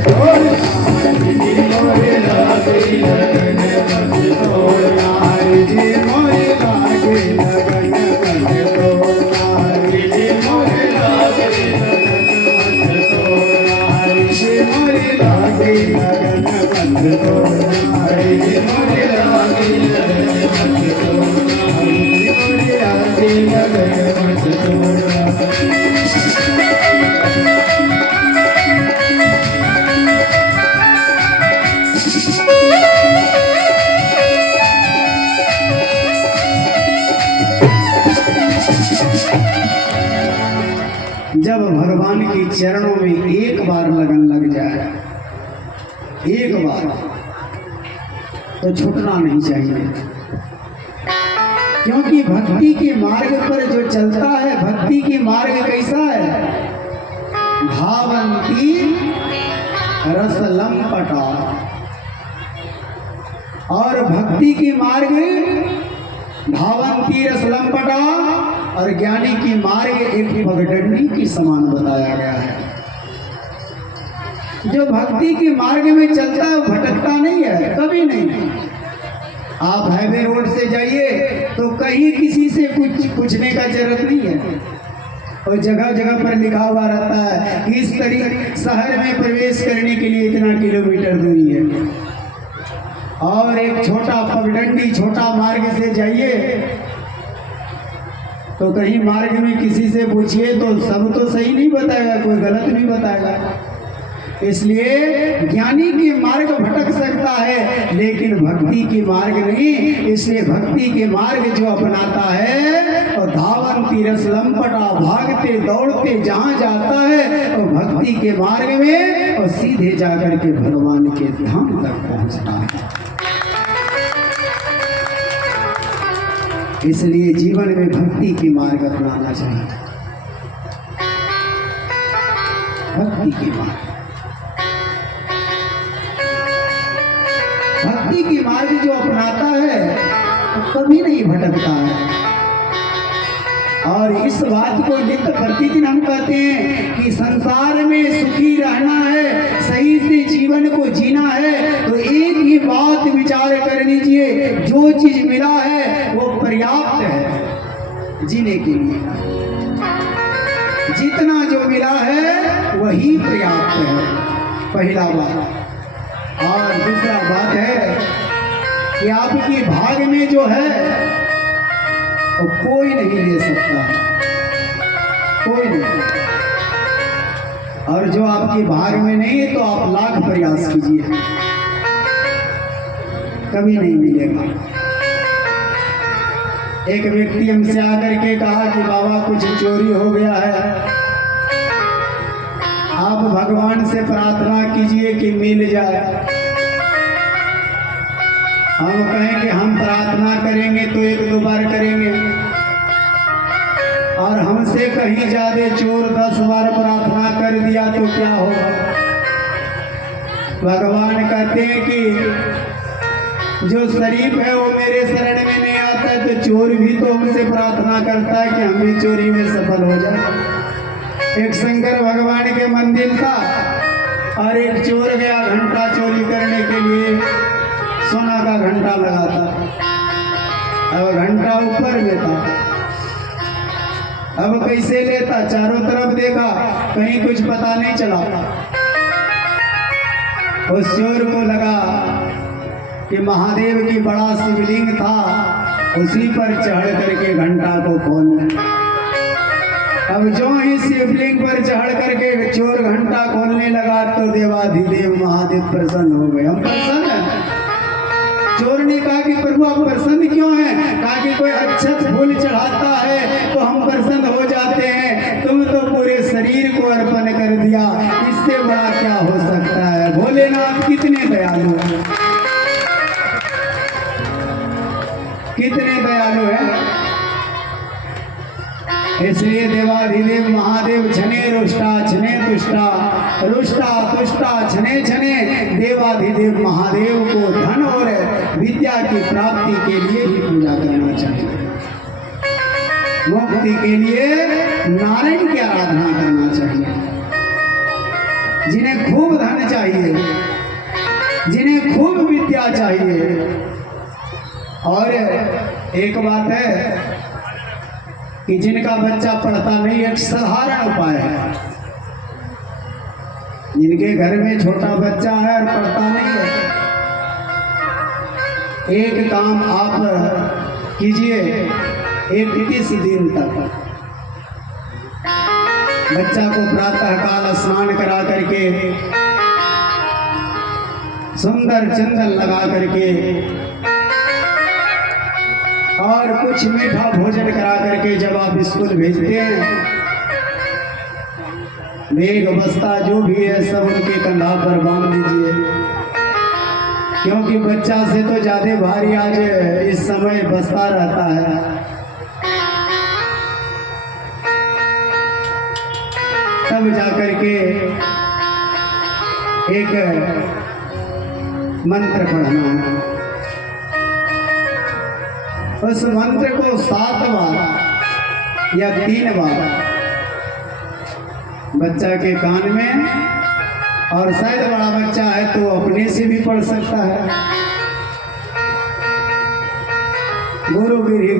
तोड़ना, हरी जी मोरी लागी लगन मत तोड़ना, हरी जी मोरी लागी लगन मत तोड़ना, हरी जी मोरी लागी लगन मत तोड़ना, हरी जी मोरी लागी लगन मत तोड़ना, हरी जी मोरी लागी लगन मत तोड़ना, हरी जी मोरी लागी लगन मत तोड़ना। जब भगवान के चरणों में एक बार लगन लग जाए, एक बार, तो छूटना नहीं चाहिए, क्योंकि भक्ति के मार्ग पर जो चलता है, भक्ति के मार्ग कैसा है, भावंती रस लंपटा, और भक्ति के मार्ग भावंती रस लंपटा और ज्ञानी की मार्ग एक पगडंडी के समान बताया गया है। जो भक्ति के मार्ग में चलता है भटकता नहीं है, कभी नहीं। आप हाईवे रोड से जाइए तो कहीं किसी से कुछ पूछने का जरूरत नहीं है, और जगह जगह पर लिखा हुआ रहता है कि इस तरीके शहर में प्रवेश करने के लिए इतना किलोमीटर दूरी है। और एक छोटा पगडंडी छोटा मार्ग से जाइए तो कहीं मार्ग में किसी से पूछिए तो सब तो सही नहीं बताएगा, कोई गलत नहीं बताएगा। इसलिए ज्ञानी के मार्ग भटक सकता है लेकिन भक्ति के मार्ग नहीं। इसलिए भक्ति के मार्ग जो अपनाता है और धावंती रस लंपटा, भागते दौड़ते जहाँ जाता है और भक्ति के मार्ग में और सीधे जाकर के भगवान के धाम तक पहुँचता है। इसलिए जीवन में भक्ति की मार्ग अपनाना चाहिए। भक्ति की मार्ग, भक्ति की मार्ग जो अपनाता है तो कभी नहीं भटकता है। और इस बात को नित्य प्रतिदिन हम कहते हैं कि संसार में सुखी रहना है, सही से जीवन को जीना है तो एक ही बात विचार कर लीजिए, जो चीज मिला है वो पर्याप्त है जीने के लिए। जितना जो मिला है वही पर्याप्त है, पहला बात। और दूसरा बात है कि आपकी भाग में जो है वो कोई नहीं ले सकता, कोई नहीं। और जो आपकी भाग में नहीं है तो आप लाख प्रयास कीजिए, कभी नहीं मिलेगा। एक व्यक्ति हमसे आकर के कहा कि बाबा कुछ चोरी हो गया है, आप भगवान से प्रार्थना कीजिए कि मिल जाए। हम कहें कि हम प्रार्थना करेंगे तो 1-2 बार करेंगे, और हमसे कहीं ज्यादा चोर 10 बार प्रार्थना कर दिया तो क्या होगा। भगवान कहते हैं कि जो शरीफ है वो मेरे शरण में नहीं आता है, तो चोर भी तो हमसे प्रार्थना करता है कि हम भी चोरी में सफल हो जाए। एक शंकर भगवान के मंदिर था और एक चोर गया घंटा चोरी करने के लिए, सोना का घंटा लगा था। अब घंटा ऊपर में था, अब कैसे लेता, चारों तरफ देखा कहीं कुछ पता नहीं चला। उस चोर को लगा कि महादेव की बड़ा शिवलिंग था, उसी पर चढ़ करके घंटा को खोल। अब जो ही शिवलिंग पर चढ़ करके चोर घंटा खोलने लगा तो देवाधिदेव महादेव प्रसन्न हो गए। हम प्रसन्न हैं। चोर ने कहा कि प्रभु आप प्रसन्न क्यों हैं? कहा कि कोई अक्षत फूल चढ़ाता है तो हम प्रसन्न हो जाते हैं, तुम तो पूरे शरीर को अर्पण कर दिया, इससे बड़ा क्या हो सकता है। भोलेनाथ कितने दयालु हैं, कितने दयालु हैं। इसलिए देवाधिदेव महादेव छने रुष्टा छने तुष्टा, रुष्टा तुष्टा छने छने, देवाधिदेव महादेव को धन और विद्या की प्राप्ति के लिए ही पूजा करना चाहिए। मुक्ति के लिए नारायण की आराधना करना चाहिए। जिन्हें खूब धन चाहिए, जिन्हें खूब विद्या चाहिए। और एक बात है कि जिनका बच्चा पढ़ता नहीं, एक साधारण उपाय है। जिनके घर में छोटा बच्चा है और पढ़ता नहीं है, एक काम आप कीजिए, 21 दिन तक बच्चा को प्रातः काल स्नान करा करके, सुंदर चंदन लगा करके और कुछ मीठा भोजन करा करके जब आप स्कूल भेजते हैं, बैग बस्ता जो भी है सब उनके कंधा पर बांध दीजिए, क्योंकि बच्चा से तो ज्यादा भारी आज इस समय बस्ता रहता है। तब जाकर के एक मंत्र पढ़ना है। उस मंत्र को 7 बार या 3 बार बच्चा के कान में, और शायद बड़ा बच्चा है तो अपने से भी पढ़ सकता है। गुरु गिरि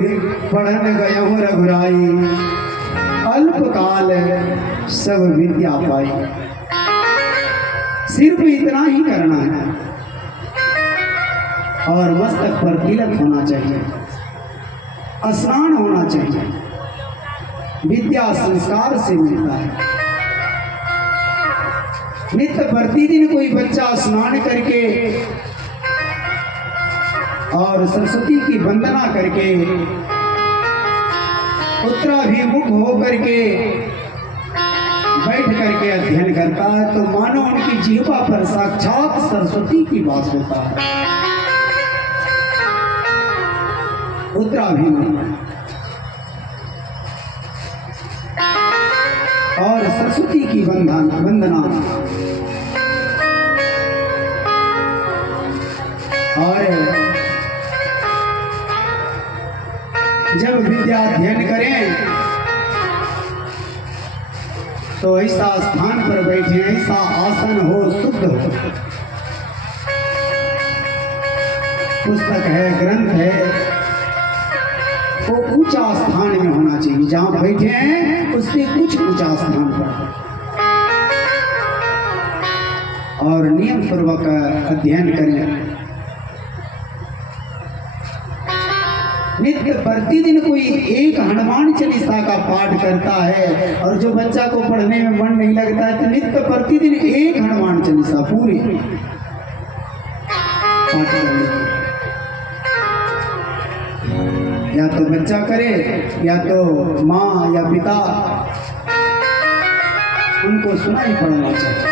पढ़न गयहु रघुराई, अल्पकाल सब विद्या पाई। सिर्फ इतना ही करना है और मस्तक पर तिलक होना चाहिए, स्नान होना चाहिए। विद्या संस्कार से मिलता है। नित्य प्रतिदिन कोई बच्चा स्नान करके और सरस्वती की वंदना करके उत्तराभिमुख होकर के बैठ करके अध्ययन करता है तो मानो उनकी जीवा पर साक्षात सरस्वती की वास होता है। उत्तराभिमुख और सरस्वती की वंदना और जब विद्या अध्ययन करें तो ऐसा स्थान पर बैठे, ऐसा आसन हो, शुद्ध हो। पुस्तक है, ग्रंथ है, वो ऊंचा स्थान में होना चाहिए। जहां बैठे हैं उससे कुछ ऊंचा स्थान पर, और नियम पूर्वक अध्ययन करें। नित्य प्रतिदिन कोई एक हनुमान चालीसा का पाठ करता है, और जो बच्चा को पढ़ने में मन नहीं लगता है तो नित्य प्रतिदिन एक हनुमान चालीसा पूरे पाठ कर ले। या तो बच्चा करे या तो माँ या पिता, उनको सुनाई पड़ना चाहिए।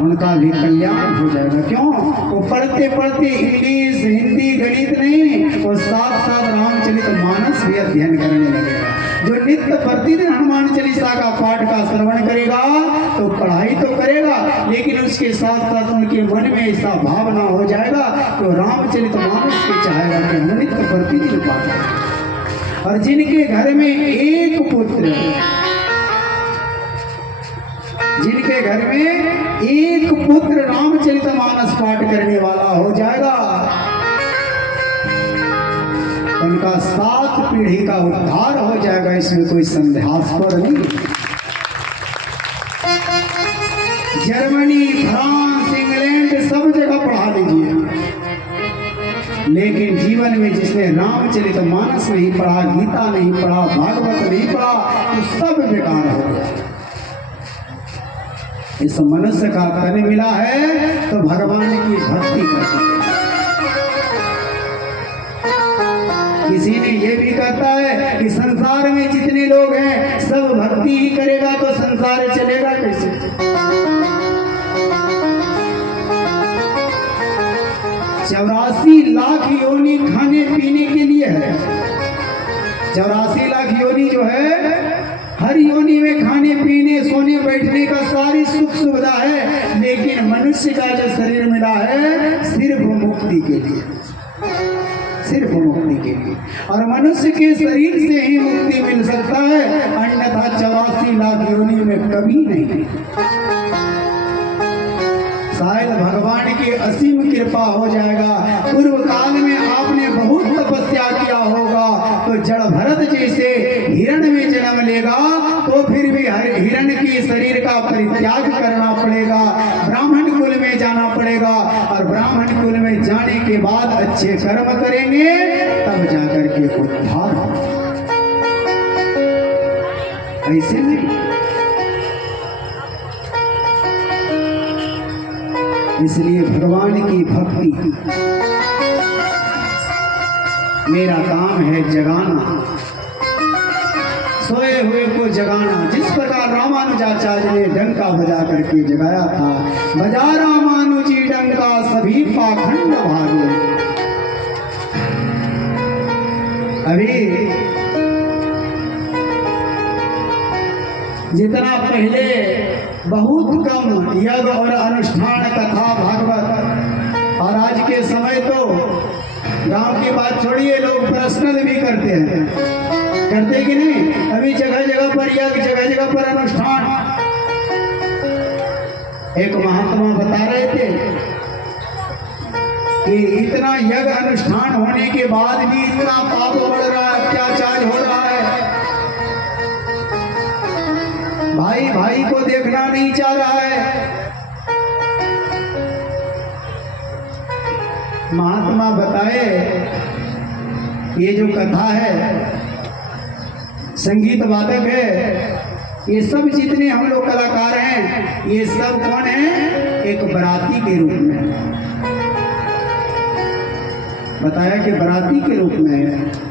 उनका भी कल्याण हो जाएगा। क्यों? वो पढ़ते पढ़ते इंग्लिश हिंदी गणित नहीं, वो साथ साथ रामचरित मानस भी अध्ययन करने लगेगा। जो नित्य प्रतिदिन हनुमान चालीसा का पाठ का श्रवण करेगा तो पढ़ाई तो करेगा, लेकिन उसके साथ साथ उनके मन में ऐसा भावना हो जाएगा तो रामचरित मानस के चाहेगा कि हम नित्य प्रतिदिन पाठ करें। और जिनके घर में एक पुत्र, जिनके घर में एक पुत्र रामचरितमानस पाठ करने वाला हो जाएगा, उनका 7 पीढ़ी का उद्धार हो जाएगा। इसमें कोई संदेहास्पद नहीं। जर्मनी, फ्रांस, इंग्लैंड सब जगह पढ़ा लीजिए, लेकिन जीवन में जिसने रामचरितमानस नहीं पढ़ा, गीता नहीं पढ़ा, भागवत नहीं पढ़ा, तो सब बेकार हो गया। इस मनुष्य का तन मिला है तो भगवान की भक्ति करते। किसी ने ये भी कहता है कि संसार में जितने लोग हैं सब भक्ति ही करेगा तो संसार चलेगा कैसे? 84 लाख योनि खाने पीने के लिए है। 84 लाख योनि जो है, हर योनि में खाने पीने सोने बैठने का सारी सुख सुविधा है, लेकिन मनुष्य का जो शरीर मिला है सिर्फ मुक्ति के लिए, सिर्फ मुक्ति के लिए। और मनुष्य के शरीर से ही मुक्ति मिल सकता है, अन्यथा 84 लाख योनि में कभी नहीं। शायद भगवान की असीम कृपा हो जाएगा। पूर्व काल में आपने बहुत तपस्या किया होगा तो जड़ भरत जैसे हिरण में जन्म लेगा तो फिर भी हिरण की शरीर का परित्याग करना पड़ेगा, ब्राह्मण कुल में जाना पड़ेगा, और ब्राह्मण कुल में जाने के बाद अच्छे कर्म करेंगे तब जाकर के उद्धार हो। ऐसे नहीं। इसलिए भगवान की भक्ति मेरा काम है जगाना, सोए हुए को जगाना। जिस प्रकार रामानुजाचार्य ने डंका बजा करके जगाया था, बजा रामानुजी डंका सभी पाखंड भागे। अभी जितना पहले बहुत कम यज्ञ और अनुष्ठान कथा भागवत, और आज के समय तो गांव की बात छोड़िए, लोग पर्सनल भी करते हैं, करते कि नहीं? अभी जगह जगह पर यज्ञ, जगह जगह पर अनुष्ठान। एक महात्मा बता रहे थे कि इतना यज्ञ अनुष्ठान होने के बाद भी इतना पाप बढ़ रहा है, अत्याचार हो रहा है, भाई भाई को देखना नहीं चाह रहा है। महात्मा बताए ये जो कथा है, संगीत वादक है, ये सब जितने हम लोग कलाकार हैं ये सब कौन है? एक बराती के रूप में बताया कि बराती के रूप में है।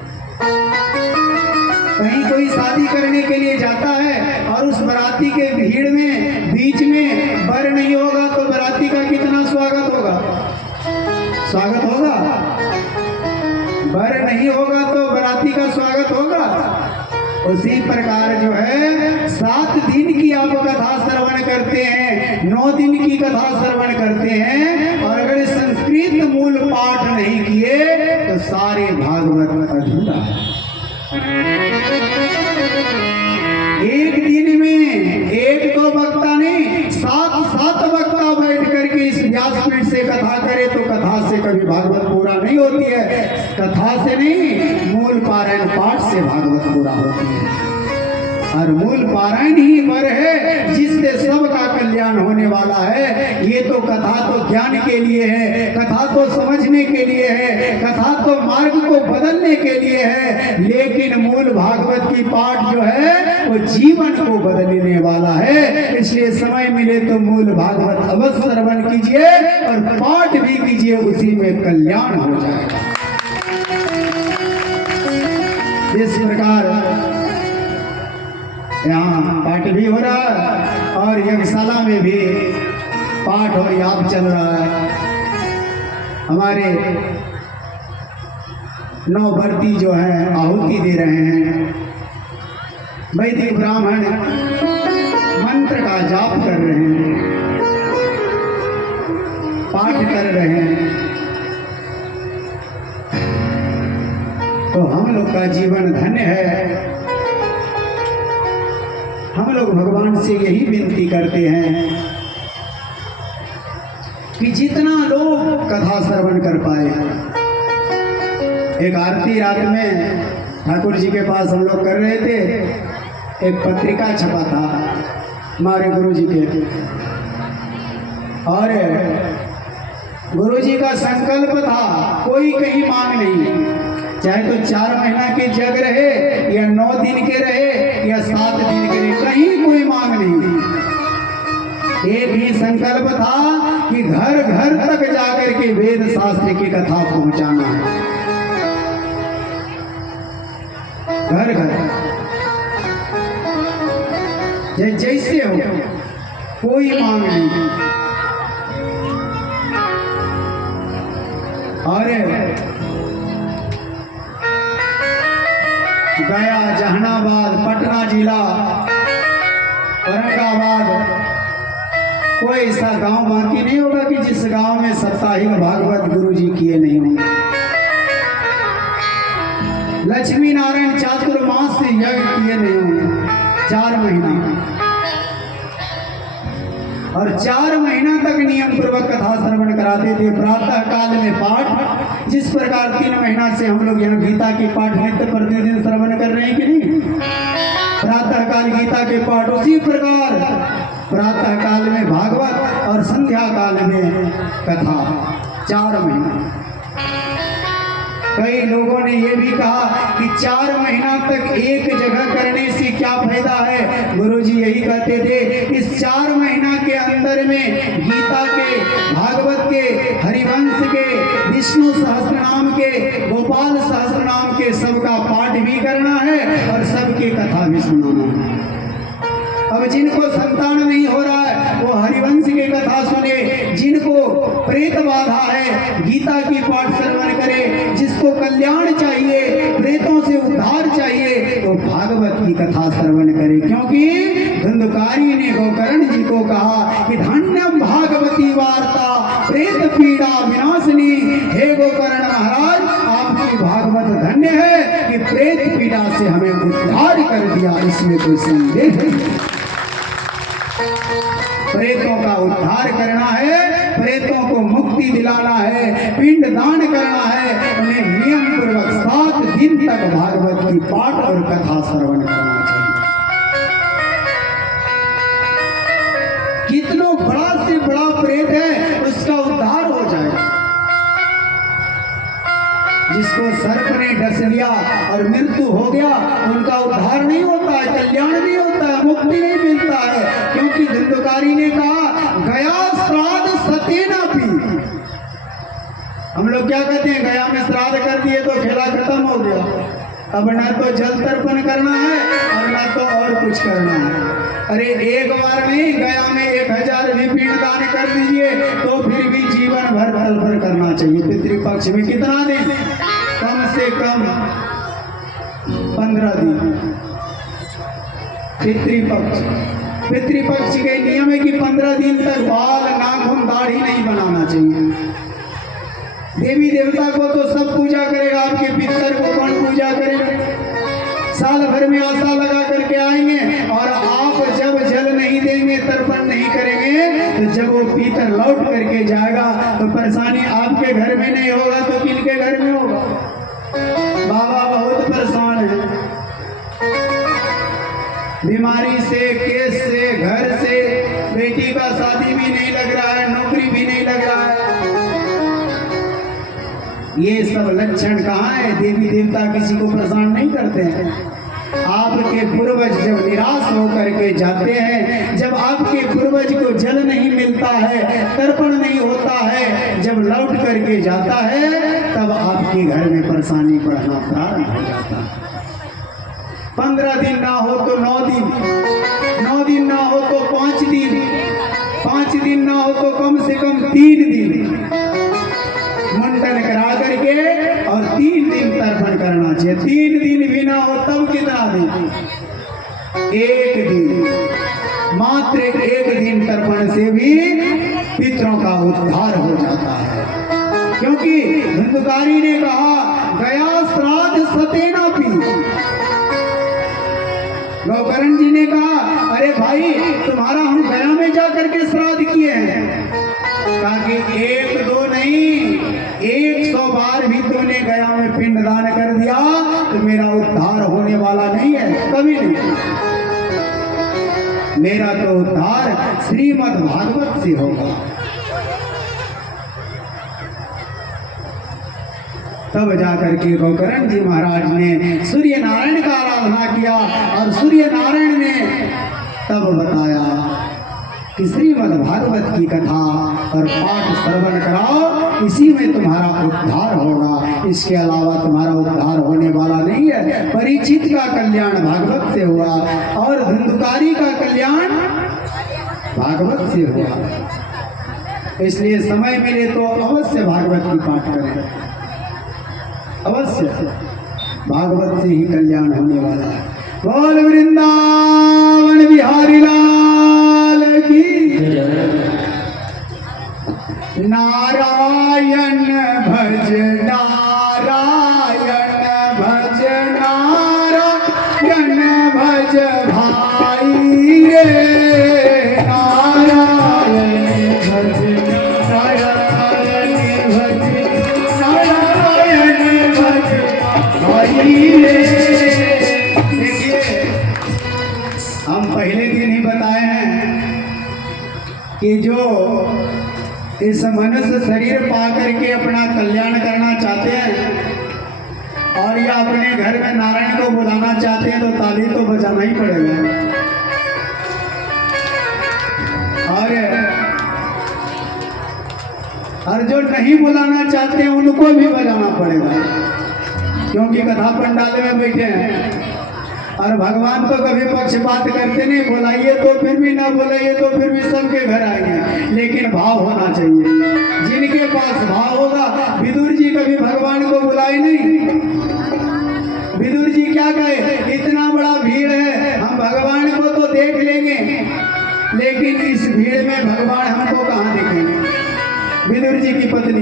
कहीं कोई शादी करने के लिए जाता है और उस बराती के भीड़ में बीच में वर नहीं होगा तो बराती का कितना स्वागत होगा? स्वागत होगा? वर नहीं होगा तो बराती का स्वागत होगा। उसी प्रकार जो है 7 दिन की आप कथा श्रवण करते हैं, 9 दिन की कथा श्रवण करते हैं, और अगर संस्कृत मूल पाठ नहीं किए तो सारे भागवत अधूरा है। एक दिन में एक दो वक्ता नहीं, 7 वक्ता बैठ करके इस व्यासपीठ से कथा करे तो कथा से कभी भागवत पूरा नहीं होती है। कथा से नहीं, मूल पारायण पाठ से भागवत पूरा होती है। और मूल पारायण ही वर है जिससे सबका कल्याण होने वाला है। ये तो कथा तो ज्ञान के लिए है, कथा तो समझने के लिए है, कथा तो मार्ग को बदलने के लिए है, लेकिन मूल भागवत की पाठ जो है वो जीवन को बदलने वाला है। इसलिए समय मिले तो मूल भागवत अवश्य श्रवण कीजिए और पाठ भी कीजिए, उसी में कल्याण हो जाएगा। इस प्रकार यहाँ पाठ भी हो रहा है और यज्ञशाला में भी पाठ और याद चल रहा है। हमारे नवभर्ती जो हैं आहुति दे रहे हैं, वैदिक ब्राह्मण मंत्र का जाप कर रहे हैं, पाठ कर रहे हैं। तो हम लोग का जीवन धन्य है। हम लोग भगवान से यही विनती करते हैं कि जितना लोग कथा श्रवण कर पाए। एक आरती रात में ठाकुर जी के पास हम लोग कर रहे थे, एक पत्रिका छपा था हमारे गुरु जी के, और गुरु जी का संकल्प था कोई कहीं मांग नहीं, चाहे तो 4 महीना के जग रहे या 9 दिन के रहे या 7 दिन के रहे, कहीं कोई मांग नहीं। एक ही संकल्प था कि घर घर तक जाकर के वेद शास्त्र की कथा पहुंचाना, घर घर जैसे हो, कोई मांग नहीं। और गया, जहानाबाद, पटना जिला, औरंगाबाद, कोई ऐसा गांव बाकी नहीं होगा कि जिस गांव में साप्ताहिक भागवत गुरु जी किए नहीं होंगे। लक्ष्मी नारायण चातुर्मास से यज्ञ किए नहीं होंगे 4 महीना, और 4 महीना तक नियम पूर्वक कथा श्रवण कराते थे। प्रातः काल में पाठ, जिस प्रकार 3 महीना से हम लोग यहाँ गीता के पाठ नित्य प्रतिदिन श्रवण कर रहे हैं कि नहीं, प्रातः काल गीता के पाठ, उसी प्रकार प्रातः काल में भागवत और संध्या काल में कथा 4 महीना। कई लोगों ने ये भी कहा कि 4 महीना तक एक जगह करने से क्या फायदा है। गुरु जी यही कहते थे, इस 4 महीना के अंदर में गीता के, भागवत के, हरिवंश के, विष्णु सहस्त्रनाम के, गोपाल सहस्त्रनाम के सबका पाठ भी करना है और सबके कथा भी सुनाना है। अब जिनको संतान नहीं हो रहा है वो हरिवंश की कथा सुने, जिनको प्रेत बाधा है गीता की पाठ श्रवण करे, जिसको कल्याण चाहिए, प्रेतों से उद्धार चाहिए, तो भागवत की कथा श्रवण करे। क्योंकि धुंधकारी ने गोकर्ण जी को कहा कि धन्यम भागवती वार्ता प्रेत पीड़ा विनाशनी। हे गोकर्ण महाराज, आपकी भागवत धन्य है कि प्रेत पीड़ा से हमें उद्धार कर दिया, इसमें कोई संदेह नहीं। प्रेतों का उद्धार करना है, प्रेतों को मुक्ति दिलाना है, पिंड दान करना है, उन्हें नियम पूर्वक 7 दिन तक भागवत की पाठ और कथा श्रवण करना चाहिए। कितनो बड़ा से बड़ा प्रेत है उसका उद्धार हो जाएगा। जिसको सर्प ने डस लिया और मृत्यु हो गया, उनका उद्धार नहीं होता है, कल्याण नहीं होता है, मुक्ति नहीं मिलता है। क्योंकि धुंधकारी ने कहा गया श्राद्ध सतेना पी। हम लोग क्या कहते हैं, गया में श्राद्ध कर दिए तो खेला खत्म हो गया, अब ना तो जल तर्पण करना है और ना तो और कुछ करना है। अरे एक बार नहीं, गया में 1000 भी पिंडदान कर दीजिए तो फिर भी जीवन भर तर्पण करना चाहिए। पितृपक्ष में कितना दिन, कम से कम 15 दिन पितृपक्ष के नियम है कि 15 दिन तक बाल, नाखून, दाढ़ी नहीं बनाना चाहिए। देवी देवता को तो सब पूजा करेगा, आपके पितर को कौन पूजा करेगा। साल भर में आशा लगा करके आएंगे और आप जब जल नहीं देंगे, तर्पण नहीं करेंगे, तो जब वो पितर लौट करके जाएगा तो परेशानी आपके घर में नहीं होगा तो किनके घर में होगा। बाबा बहुत परेशान है। बीमारी से, केस से, घर से, बेटी का शादी भी नहीं लग रहा है, नौकरी भी नहीं लग रहा है। ये सब लक्षण कहाँ है? देवी देवता किसी को परेशान नहीं करते हैं। आपके पूर्वज जब निराश होकर के जाते हैं, जब आपके पूर्वज को जल नहीं मिलता है, तर्पण नहीं होता है, जब लौट करके जाता है, तब आपके घर में परेशानी बढ़ना प्रारंभ हो जाता है। 15 दिन ना हो तो 9 दिन, 9 दिन ना हो तो 5 दिन, 5 दिन ना हो तो कम से कम 3 दिन मुंडन करा करके और 3 दिन तर्पण करना चाहिए। 3 दिन भी ना हो तब कितना दिन? 1 दिन, मात्र 1 दिन तर्पण से भी पितरों का उद्धार हो जाता है। क्योंकि धुंधकारी ने कहा गया श्राद्ध सतेना पी। गौकर्ण जी ने कहा अरे भाई तुम्हारा हम गया में जाकर के श्राद्ध किए हैं। कहा कि 1-2 नहीं, 100 बार भी तुमने गया में पिंडदान कर दिया तो मेरा उद्धार होने वाला नहीं है, कभी नहीं। मेरा तो उद्धार श्रीमद् भागवत से होगा। तब जाकर के गौकर्ण जी महाराज ने सूर्य नारायण का आराधना किया और सूर्य नारायण ने तब बताया कि श्रीमद् भागवत की कथा और पाठ श्रवण कराओ, इसी में तुम्हारा उद्धार होगा, इसके अलावा तुम्हारा उद्धार होने वाला नहीं है। परीक्षित का कल्याण भागवत से हुआ और धुंधकारी का कल्याण भागवत से हुआ। इसलिए समय मिले तो अवश्य भागवत की पाठ करें, अवश्य भागवत से ही कल्याण होने वाला है। बोल वृंदावन बिहारी लाल की। नारायण भज नारायण भज नारायण भज भाई रे। नारायण भज नारायण भज नारायण भज भाई रे। देखिए हम पहले दिन ही बताए हैं कि जो इस मनुष्य शरीर पा करके अपना कल्याण करना चाहते हैं और या अपने घर में नारायण को बुलाना चाहते हैं तो ताली तो बजाना ही पड़ेगा। और जो नहीं बुलाना चाहते हैं उनको भी बजाना पड़ेगा, क्योंकि कथा पंडाल में बैठे हैं और भगवान तो कभी पक्षपात करते नहीं, बुलाइए तो फिर भी ना बुलाइए तो फिर भी सबके घर आएंगे, लेकिन भाव होना चाहिए। जिनके पास भाव होगा, विदुर जी कभी भगवान को बुलाए नहीं। विदुर जी क्या कहे, इतना बड़ा भीड़ है, हम भगवान को तो देख लेंगे लेकिन इस भीड़ में भगवान हमको कहाँ देखेंगे। विदुर जी की पत्नी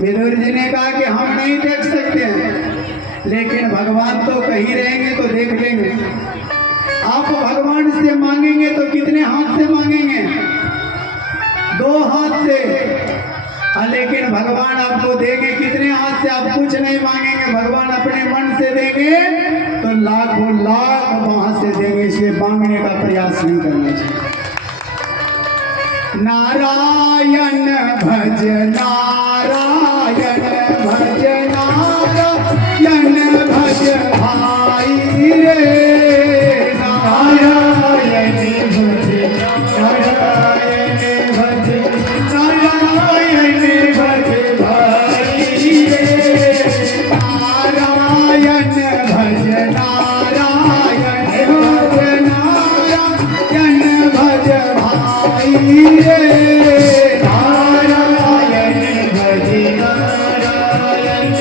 विदुर जी ने कहा कि हम नहीं देख सकते हैं, लेकिन भगवान तो कहीं रहेंगे तो देख लेंगे। आप भगवान से मांगेंगे तो कितने हाथ से मांगेंगे? 2 हाथ से। लेकिन भगवान आपको देंगे कितने हाथ से? आप कुछ नहीं मांगेंगे, भगवान अपने मन से देंगे तो लाखों लाख वहां से देंगे। इसलिए मांगने का प्रयास नहीं करना चाहिए। नारायण भज नारायण भज नारायण भज भाई रे। नारायण भज नारायण भज नारायण भज भाई रे। नारायण भज नारायण भज नारायण भज भाई रे। नारायण भज नारायण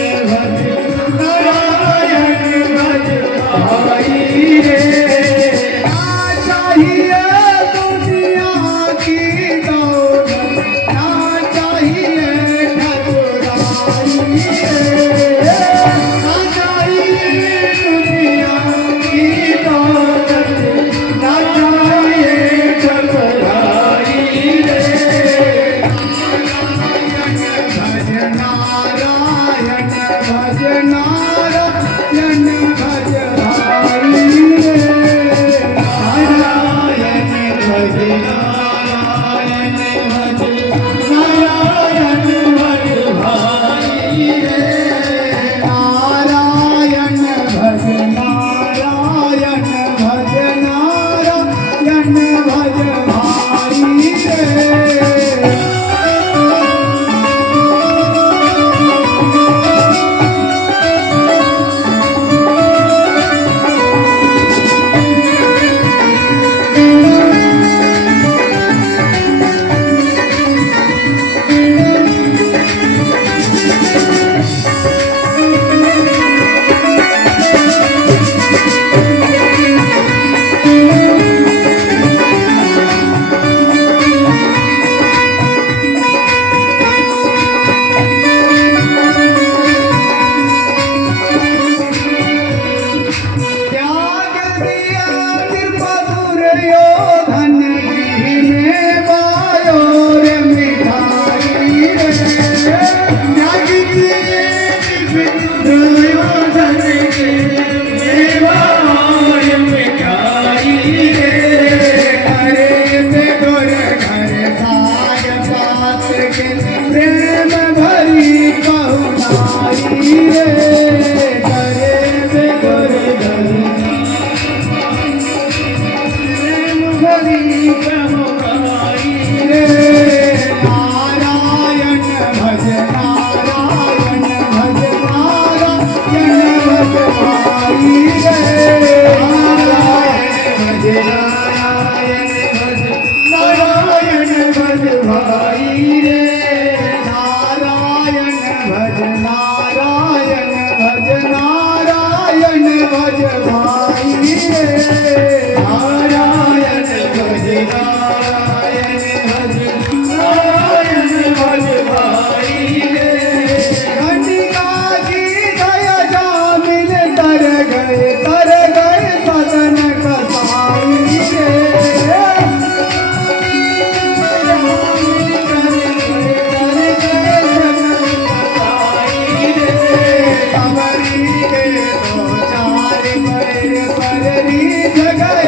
पररी जगह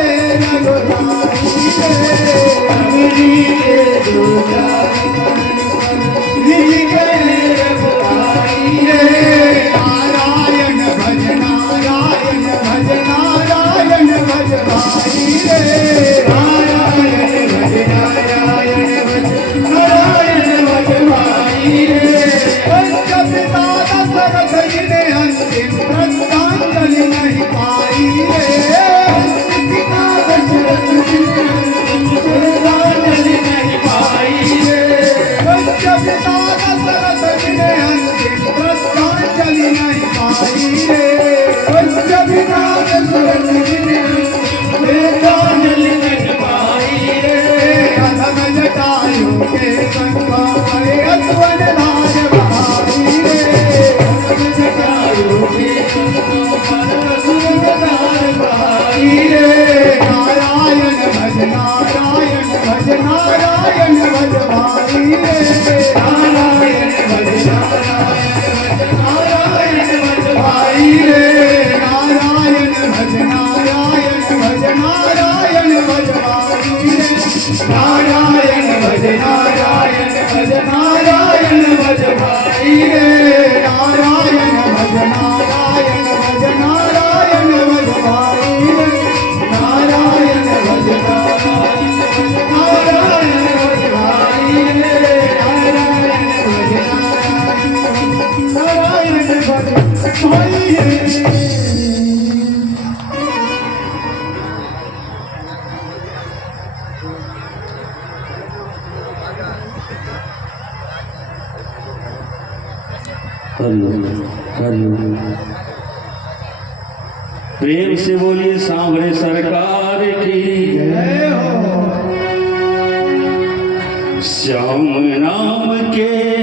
रघुराई पररी नारायण भज नारायण भज नारायण भज भाई रे नारायण भज नारायण भज नारायण भज भाई रे पंचपिता दशरथ जी ने अंतिम श्रद्धांजलि नहीं पाई रे पिता दशरथ जी ने अंतिम श्रद्धांजलि नहीं पाई रे पंचपिता दशरथ जी ने अंतिम श्रद्धांजलि नहीं पाई रे पंचपिता दशरथ जी ने श्रद्धांजलि नहीं पाई रे अधम जटायु के संगा करे अतवन लाज बहाई रे अधम जटायु के संगा करे अतवन लाज बहाई रे नारायण भज नारायण भज नारायण भज भाई रे नारायण भज नारायण भज भाई रे नारायण भज नारायण भज नारायण भज भाई रे नारायण भज नारायण भज नारायण भज भाई रे नारायण भज नारायण भज नारायण भज भाई रे नारायण भज नारायण भज भाई रे नारायण भज नारायण भज भाई रे हरिओम प्रेम से बोलिए सांवरे सरकार की जय हो श्याम नाम के